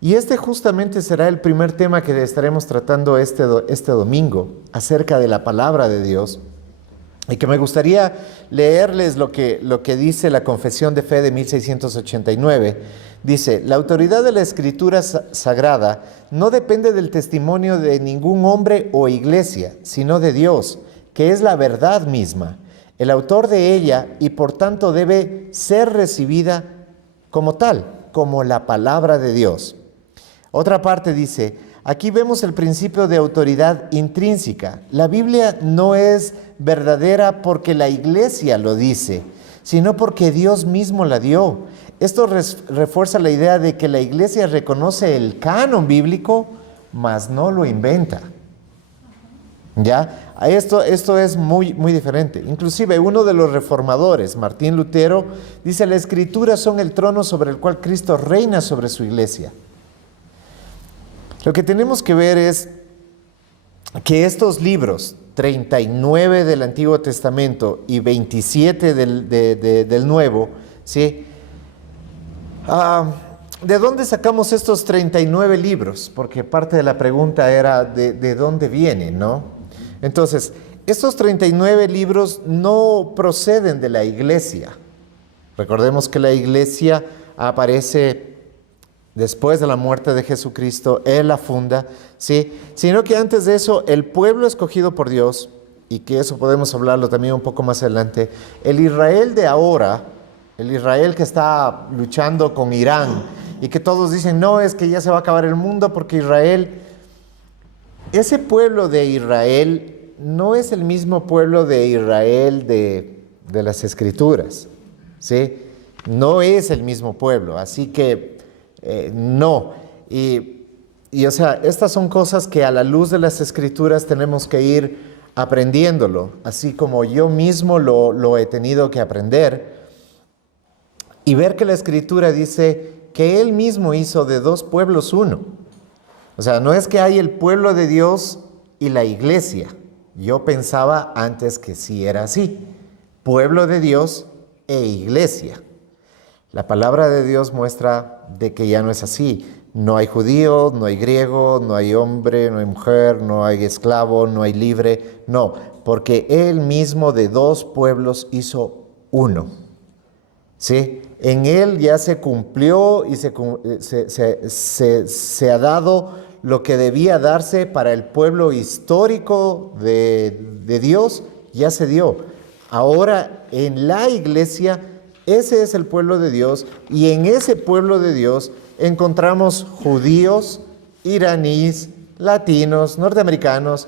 Y este justamente será el primer tema que estaremos tratando este domingo, acerca de la palabra de Dios. Y que me gustaría leerles lo que dice la Confesión de Fe de 1689. Dice, la autoridad de la Escritura Sagrada no depende del testimonio de ningún hombre o iglesia, sino de Dios, que es la verdad misma, el autor de ella, y por tanto debe ser recibida como tal, como la palabra de Dios. Otra parte dice, aquí vemos el principio de autoridad intrínseca. La Biblia no es verdadera porque la iglesia lo dice, sino porque Dios mismo la dio. Esto refuerza la idea de que la iglesia reconoce el canon bíblico, mas no lo inventa. ¿Ya? Esto es muy, muy diferente. Inclusive uno de los reformadores, Martín Lutero, dice, las Escrituras son el trono sobre el cual Cristo reina sobre su iglesia. Lo que tenemos que ver es que estos libros, 39 del Antiguo Testamento y 27 del Nuevo, ¿sí? ¿De dónde sacamos estos 39 libros? Porque parte de la pregunta era de dónde vienen, ¿no? Entonces, estos 39 libros no proceden de la iglesia. Recordemos que la iglesia aparece después de la muerte de Jesucristo, Él la funda, ¿sí? Sino que antes de eso, el pueblo escogido por Dios, y que eso podemos hablarlo también un poco más adelante, el Israel de ahora, el Israel que está luchando con Irán, y que todos dicen, no, es que ya se va a acabar el mundo porque ese pueblo de Israel no es el mismo pueblo de Israel de las Escrituras, ¿sí? No es el mismo pueblo, así que no. Y estas son cosas que a la luz de las Escrituras tenemos que ir aprendiéndolo, así como yo mismo lo he tenido que aprender, y ver que la Escritura dice que Él mismo hizo de dos pueblos uno. No es que hay el pueblo de Dios y la iglesia. Yo pensaba antes que sí era así. Pueblo de Dios e iglesia. La palabra de Dios muestra de que ya no es así. No hay judío, no hay griego, no hay hombre, no hay mujer, no hay esclavo, no hay libre. No, porque Él mismo de dos pueblos hizo uno. ¿Sí? En Él ya se cumplió y se ha dado lo que debía darse para el pueblo histórico de Dios, ya se dio. Ahora en la iglesia, ese es el pueblo de Dios, y en ese pueblo de Dios encontramos judíos, iraníes, latinos, norteamericanos,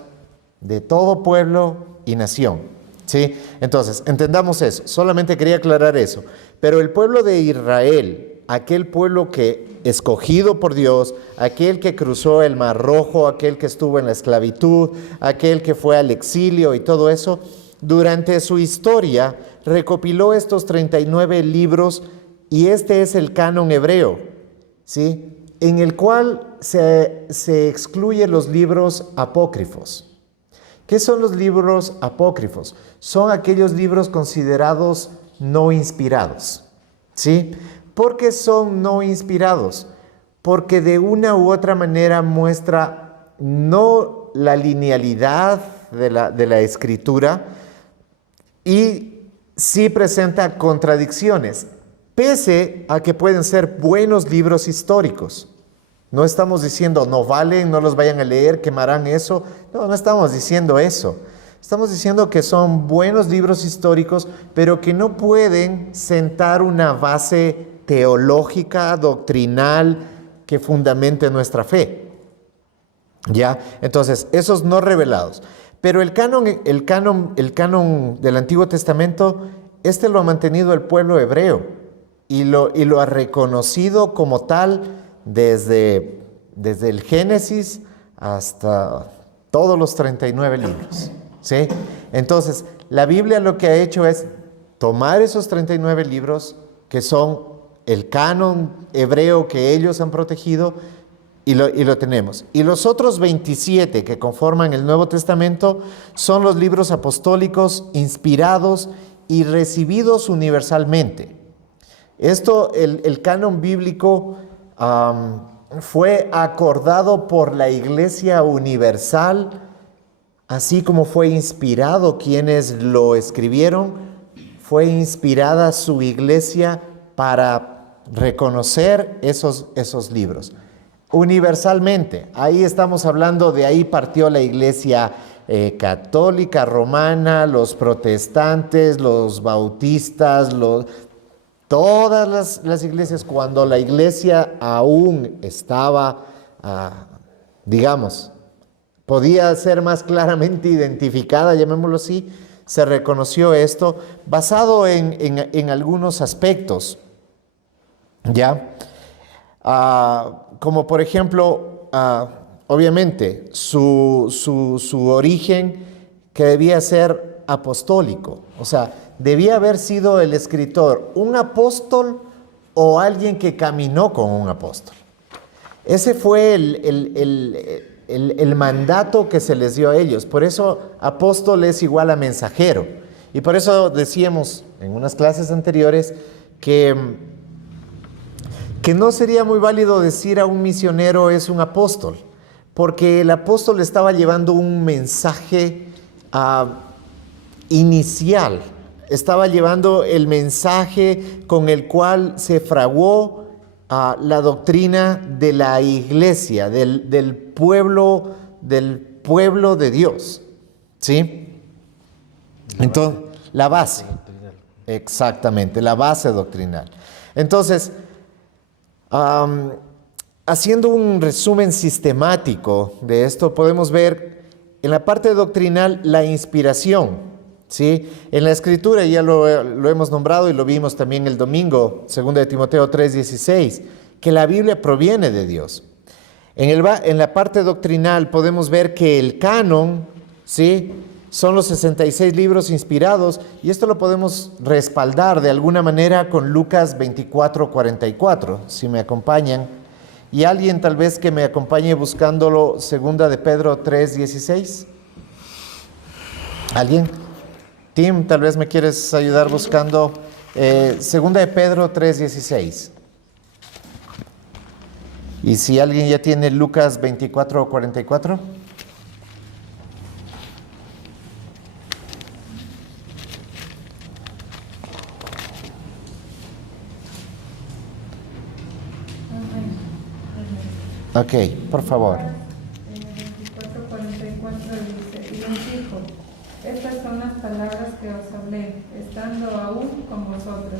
de todo pueblo y nación. ¿Sí? Entonces, entendamos eso. Solamente quería aclarar eso. Pero el pueblo de Israel, aquel pueblo que escogido por Dios, aquel que cruzó el Mar Rojo, aquel que estuvo en la esclavitud, aquel que fue al exilio y todo eso, durante su historia recopiló estos 39 libros y este es el canon hebreo, ¿sí? En el cual se excluyen los libros apócrifos. ¿Qué son los libros apócrifos? Son aquellos libros considerados no inspirados, ¿sí? ¿Por qué son no inspirados? Porque de una u otra manera muestra no la linealidad de la escritura y sí presenta contradicciones, pese a que pueden ser buenos libros históricos. No estamos diciendo no valen, no los vayan a leer, quemarán eso. No estamos diciendo eso. Estamos diciendo que son buenos libros históricos, pero que no pueden sentar una base teológica, doctrinal, que fundamente nuestra fe. ¿Ya? Entonces, esos no revelados. Pero el canon del Antiguo Testamento, este lo ha mantenido el pueblo hebreo y lo ha reconocido como tal desde el Génesis hasta todos los 39 libros. ¿Sí? Entonces, la Biblia lo que ha hecho es tomar esos 39 libros que son el canon hebreo que ellos han protegido y lo tenemos. Y los otros 27 que conforman el Nuevo Testamento son los libros apostólicos inspirados y recibidos universalmente. Esto, el canon bíblico fue acordado por la Iglesia Universal, así como fue inspirado quienes lo escribieron, fue inspirada su iglesia para reconocer esos libros. Universalmente, ahí estamos hablando, de ahí partió la iglesia católica, romana, los protestantes, los bautistas, todas las iglesias, cuando la iglesia aún estaba, podía ser más claramente identificada, llamémoslo así, se reconoció esto basado en algunos aspectos, ¿ya? Como por ejemplo, obviamente, su origen que debía ser apostólico, o sea, debía haber sido el escritor un apóstol o alguien que caminó con un apóstol. Ese fue el mandato que se les dio a ellos. Por eso apóstol es igual a mensajero. Y por eso decíamos en unas clases anteriores que no sería muy válido decir a un misionero es un apóstol, porque el apóstol estaba llevando un mensaje inicial, estaba llevando el mensaje con el cual se fraguó la doctrina de la iglesia, del pueblo de Dios, ¿sí? Entonces, la base, exactamente, la base doctrinal. Entonces, haciendo un resumen sistemático de esto, podemos ver en la parte doctrinal la inspiración, ¿sí? En la Escritura, ya lo hemos nombrado y lo vimos también el domingo, 2 de Timoteo 3:16, que la Biblia proviene de Dios. En la parte doctrinal podemos ver que el canon, ¿sí?, son los 66 libros inspirados, y esto lo podemos respaldar de alguna manera con Lucas 24:44, si me acompañan. Y alguien tal vez que me acompañe buscándolo, 2 de Pedro 3:16. ¿Alguien? Tim, tal vez me quieres ayudar buscando 2 de Pedro 3:16. Y si alguien ya tiene Lucas 24:44. Ok, por favor. 24:44 dice, y les dijo, estas son las palabras que os hablé, estando aún con vosotros,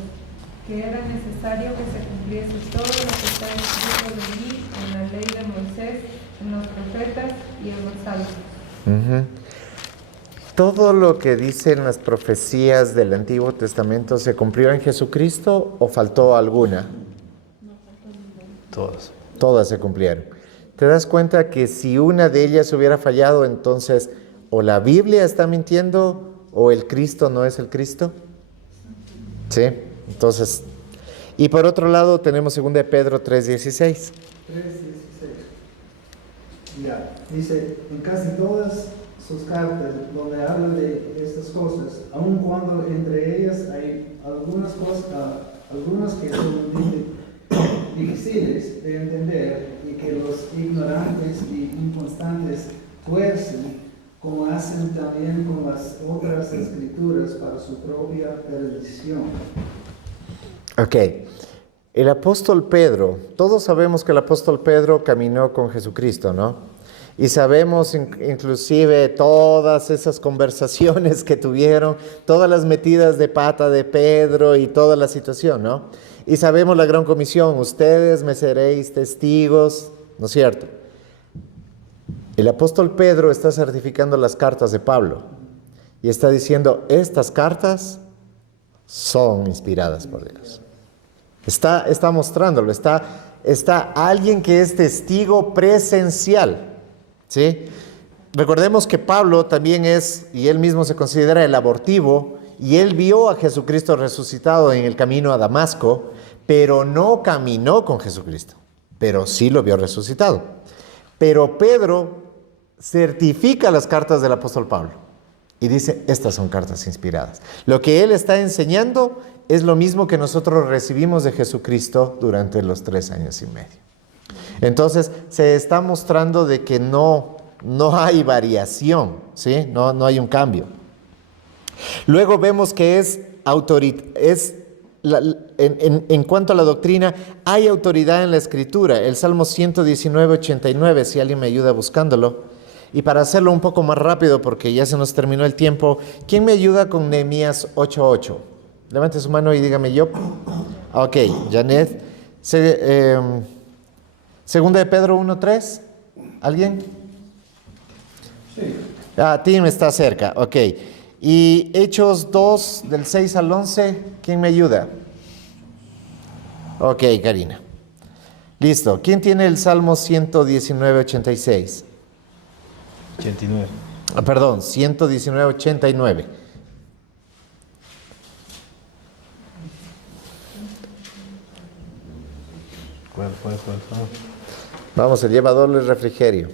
que era necesario que se cumpliese todo lo que está escrito de mí en la ley de Moisés, en los profetas y en los salmos. ¿Todo lo que dicen las profecías del Antiguo Testamento se cumplió en Jesucristo o faltó alguna? Todos. Todas se cumplieron. ¿Te das cuenta que si una de ellas hubiera fallado, entonces o la Biblia está mintiendo o el Cristo no es el Cristo? ¿Sí? Entonces, y por otro lado tenemos 2 de Pedro 3:16. 3:16. Ya, dice, en casi todas sus cartas donde habla de estas cosas, aun cuando entre ellas hay algunas cosas, algunas que son difíciles de entender y que los ignorantes y inconstantes tuercen, como hacen también con las otras escrituras para su propia perdición. Ok. El apóstol Pedro, todos sabemos que el apóstol Pedro caminó con Jesucristo, ¿no? Y sabemos inclusive todas esas conversaciones que tuvieron, todas las metidas de pata de Pedro y toda la situación, ¿no? Y sabemos la gran comisión, ustedes me seréis testigos, ¿no es cierto? El apóstol Pedro está certificando las cartas de Pablo y está diciendo, estas cartas son inspiradas por Dios. Está mostrándolo, está alguien que es testigo presencial, ¿sí? Recordemos que Pablo también es, y él mismo se considera el abortivo, y él vio a Jesucristo resucitado en el camino a Damasco, pero no caminó con Jesucristo, pero sí lo vio resucitado. Pero Pedro certifica las cartas del apóstol Pablo y dice, estas son cartas inspiradas. Lo que él está enseñando es lo mismo que nosotros recibimos de Jesucristo durante los 3 años y medio. Entonces, se está mostrando de que no hay variación, ¿sí? No hay un cambio. Luego vemos que en cuanto a la doctrina, hay autoridad en la Escritura. El Salmo 119:89, si alguien me ayuda buscándolo. Y para hacerlo un poco más rápido, porque ya se nos terminó el tiempo, ¿quién me ayuda con Nehemías 8:8? Levante su mano y dígame yo. Ok, Janet. Segunda de Pedro 1:3. ¿Alguien? Sí. Tim está cerca, ok. Y Hechos 2, del 6 al 11, ¿quién me ayuda? Ok, Karina. Listo. ¿Quién tiene el Salmo 119:86? 89. Perdón, 119:89. ¿Cuál? Vamos, se lleva doble refrigerio.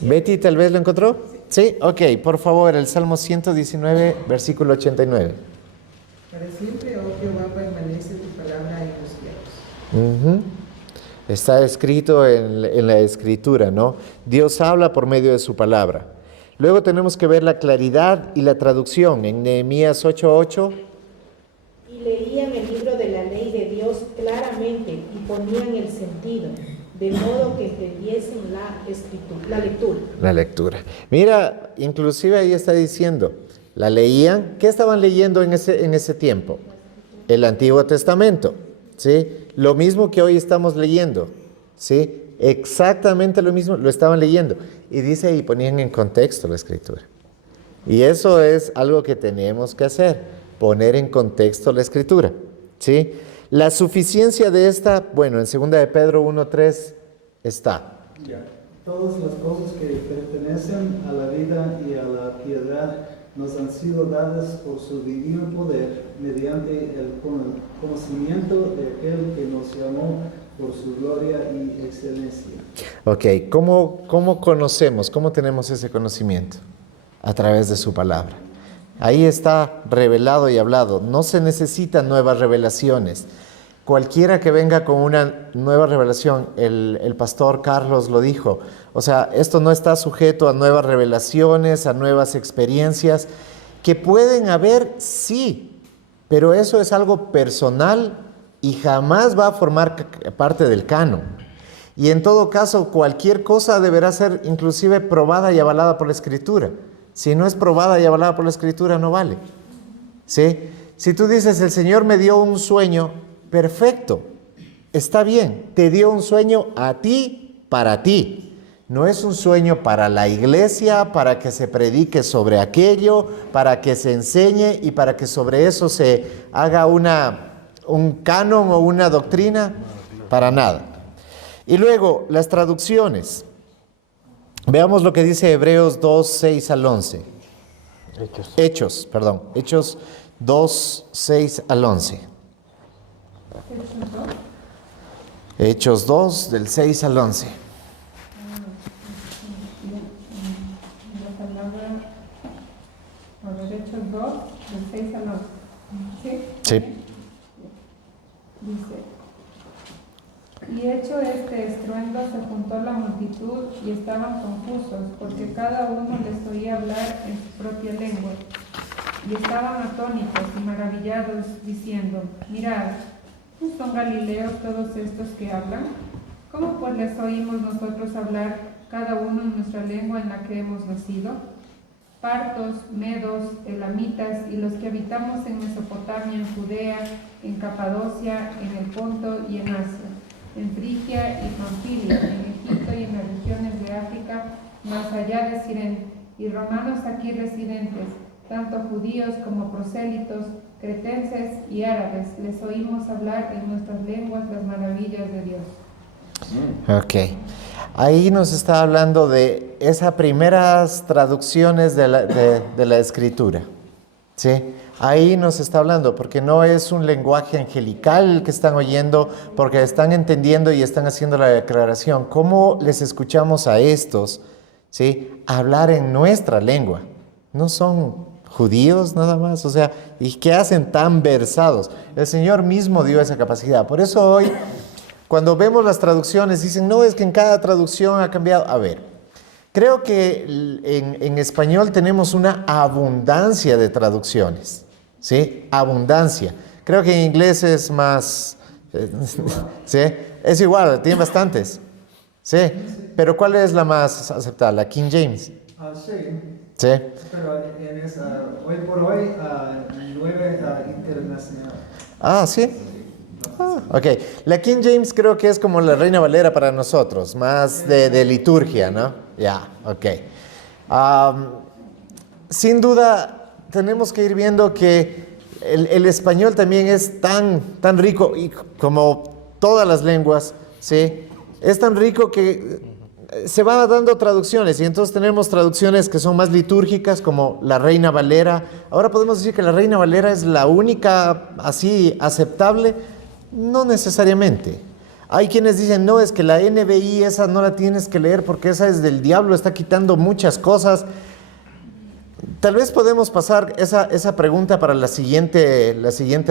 Betty, ¿tal vez lo encontró? Sí, ok, por favor, el Salmo 119, versículo 89. Para siempre, oh Jehová, permanece tu palabra en los cielos. Está escrito en la Escritura, ¿no? Dios habla por medio de su palabra. Luego tenemos que ver la claridad y la traducción en Nehemías 8:8. Y leían el libro de la ley de Dios claramente y ponían el sentido, de modo que entendiesen la lectura. La lectura. Mira, inclusive ahí está diciendo, la leían. ¿Qué estaban leyendo en ese tiempo? El Antiguo Testamento, ¿sí? Lo mismo que hoy estamos leyendo, ¿sí? Exactamente lo mismo, lo estaban leyendo. Y dice, y ponían en contexto la Escritura. Y eso es algo que tenemos que hacer, poner en contexto la Escritura, ¿sí? La suficiencia de esta, bueno, en 2 de Pedro 1:3 está. Ya. Todas las cosas que pertenecen a la vida y a la piedad nos han sido dadas por su divino poder mediante el conocimiento de aquel que nos llamó por su gloria y excelencia. Ok, ¿cómo conocemos? ¿Cómo tenemos ese conocimiento? A través de su palabra. Ahí está revelado y hablado. No se necesitan nuevas revelaciones. Cualquiera que venga con una nueva revelación, el pastor Carlos lo dijo, o sea, esto no está sujeto a nuevas revelaciones, a nuevas experiencias, que pueden haber, sí, pero eso es algo personal y jamás va a formar parte del canon. Y en todo caso, cualquier cosa deberá ser inclusive probada y avalada por la Escritura. Si no es probada y avalada por la Escritura, no vale. ¿Sí? Si tú dices, el Señor me dio un sueño, perfecto, está bien, te dio un sueño a ti, para ti. No es un sueño para la iglesia, para que se predique sobre aquello, para que se enseñe y para que sobre eso se haga un canon o una doctrina, para nada. Y luego, las traducciones. Veamos lo que dice Hebreos 2, 6 al 11. Hechos 2, 6 al 11. Hechos 2, del 6 al 11. La palabra, a ver, Hechos 2, del 6 al 11. ¿Sí? Sí. Dice, y hecho este estruendo se juntó la multitud y estaban confusos, porque cada uno les oía hablar en su propia lengua. Y estaban atónitos y maravillados, diciendo, mirad, ¿no son galileos todos estos que hablan? ¿Cómo pues les oímos nosotros hablar cada uno en nuestra lengua en la que hemos nacido? Partos, medos, elamitas y los que habitamos en Mesopotamia, en Judea, en Capadocia, en el Ponto y en Asia, en Frigia y Panfilia, en Egipto y en las regiones de África, más allá de Sirene, y romanos aquí residentes, tanto judíos como prosélitos, cretenses y árabes, les oímos hablar en nuestras lenguas las maravillas de Dios. Ok. Ahí nos está hablando de esas primeras traducciones de la Escritura. ¿Sí? Ahí nos está hablando, porque no es un lenguaje angelical que están oyendo, porque están entendiendo y están haciendo la declaración. ¿Cómo les escuchamos a estos, ¿sí?, hablar en nuestra lengua? No son judíos nada más, o sea, ¿y qué hacen tan versados? El Señor mismo dio esa capacidad. Por eso hoy, cuando vemos las traducciones, dicen, no, es que en cada traducción ha cambiado. A ver, creo que en español tenemos una abundancia de traducciones, ¿sí? Abundancia. Creo que en inglés es más, ¿sí? Es igual, tiene bastantes, ¿sí? Pero ¿cuál es la más aceptada? ¿La King James? Sí. ¿Sí? Pero hoy por hoy, 9 internacional. Ah, ¿sí? Ah, ok. La King James creo que es como la Reina Valera para nosotros, más de liturgia, ¿no? Ya, ok. Sin duda, tenemos que ir viendo que el español también es tan rico, y como todas las lenguas, ¿sí? Es tan rico que se va dando traducciones, y entonces tenemos traducciones que son más litúrgicas, como la Reina Valera. Ahora podemos decir que la Reina Valera es la única así aceptable. No necesariamente. Hay quienes dicen, no, es que la NBI esa no la tienes que leer porque esa es del diablo, está quitando muchas cosas. Tal vez podemos pasar esa pregunta para la siguiente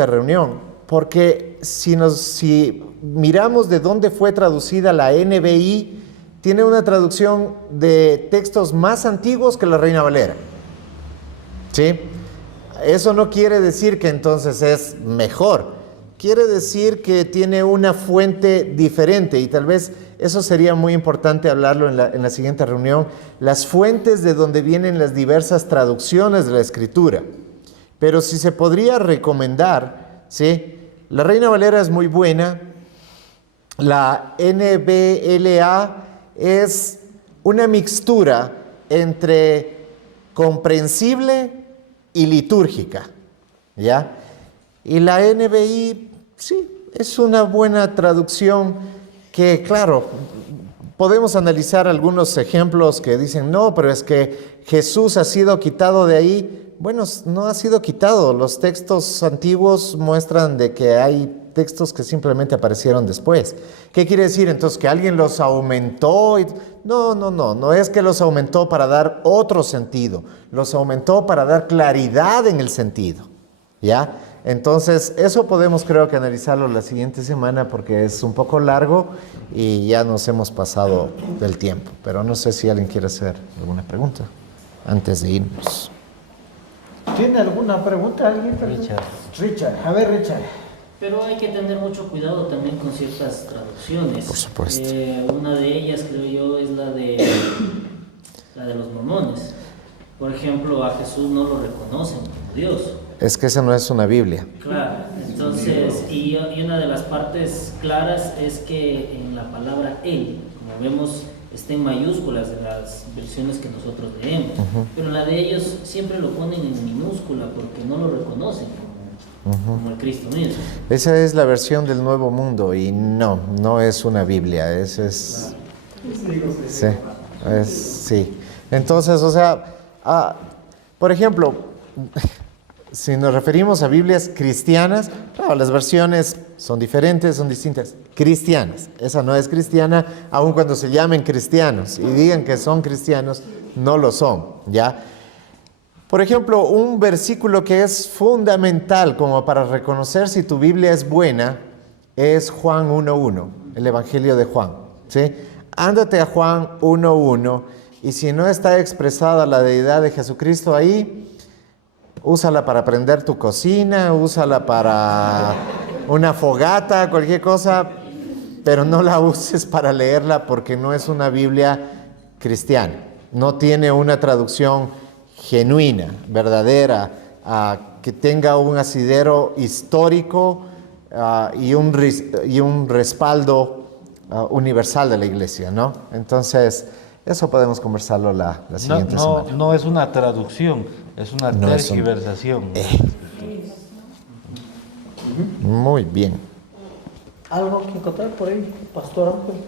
reunión, porque si miramos de dónde fue traducida la NBI, tiene una traducción de textos más antiguos que la Reina Valera. ¿Sí? Eso no quiere decir que entonces es mejor. Quiere decir que tiene una fuente diferente, y tal vez eso sería muy importante hablarlo en la siguiente reunión, las fuentes de donde vienen las diversas traducciones de la Escritura. Pero si se podría recomendar, ¿sí? La Reina Valera es muy buena, la NBLA es una mixtura entre comprensible y litúrgica, ¿ya? Y la NBI, sí, es una buena traducción que, claro, podemos analizar algunos ejemplos que dicen, no, pero es que Jesús ha sido quitado de ahí. Bueno, no ha sido quitado. Los textos antiguos muestran de que hay textos que simplemente aparecieron después. ¿Qué quiere decir entonces? ¿Que alguien los aumentó? No es que los aumentó para dar otro sentido. Los aumentó para dar claridad en el sentido, ¿ya? Entonces, eso podemos, creo que, analizarlo la siguiente semana, porque es un poco largo y ya nos hemos pasado del tiempo. Pero no sé si alguien quiere hacer alguna pregunta antes de irnos. ¿Tiene alguna pregunta alguien? Richard. A ver, Richard. Pero hay que tener mucho cuidado también con ciertas traducciones. Por supuesto. Una de ellas, creo yo, es la de los mormones. Por ejemplo, a Jesús no lo reconocen como Dios. Es que esa no es una Biblia. Claro, entonces, y una de las partes claras es que en la palabra Él, como vemos está en mayúsculas de las versiones que nosotros leemos, pero la de ellos siempre lo ponen en minúscula porque no lo reconocen como el Cristo mismo. Esa es la versión del Nuevo Mundo y no es una Biblia, sí. Entonces, o sea, por ejemplo, si nos referimos a Biblias cristianas, claro, las versiones son diferentes, son distintas. Cristianas, esa no es cristiana, aun cuando se llamen cristianos y digan que son cristianos, no lo son, ¿ya? Por ejemplo, un versículo que es fundamental como para reconocer si tu Biblia es buena es Juan 1:1, el Evangelio de Juan, ¿sí? Ándate a Juan 1:1 y si no está expresada la deidad de Jesucristo ahí, úsala para prender tu cocina, úsala para una fogata, cualquier cosa, pero no la uses para leerla porque no es una Biblia cristiana. No tiene una traducción genuina, verdadera, que tenga un asidero histórico y un respaldo universal de la iglesia, ¿no? Entonces, eso podemos conversarlo la siguiente semana. No es una traducción, es una tergiversación. Muy bien. ¿Algo que encontrar por ahí, Pastor Ángel?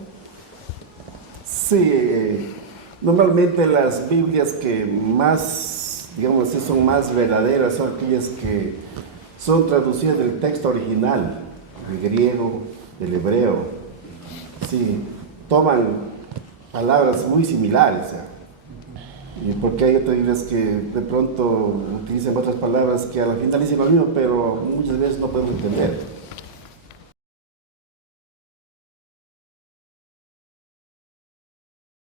Sí, normalmente las Biblias que más, digamos así, son más verdaderas son aquellas que son traducidas del texto original, del griego, del hebreo. Sí, toman palabras muy similares, porque hay otras Biblias que de pronto utilizan otras palabras que al final dicen lo mismo, pero muchas veces no podemos entender.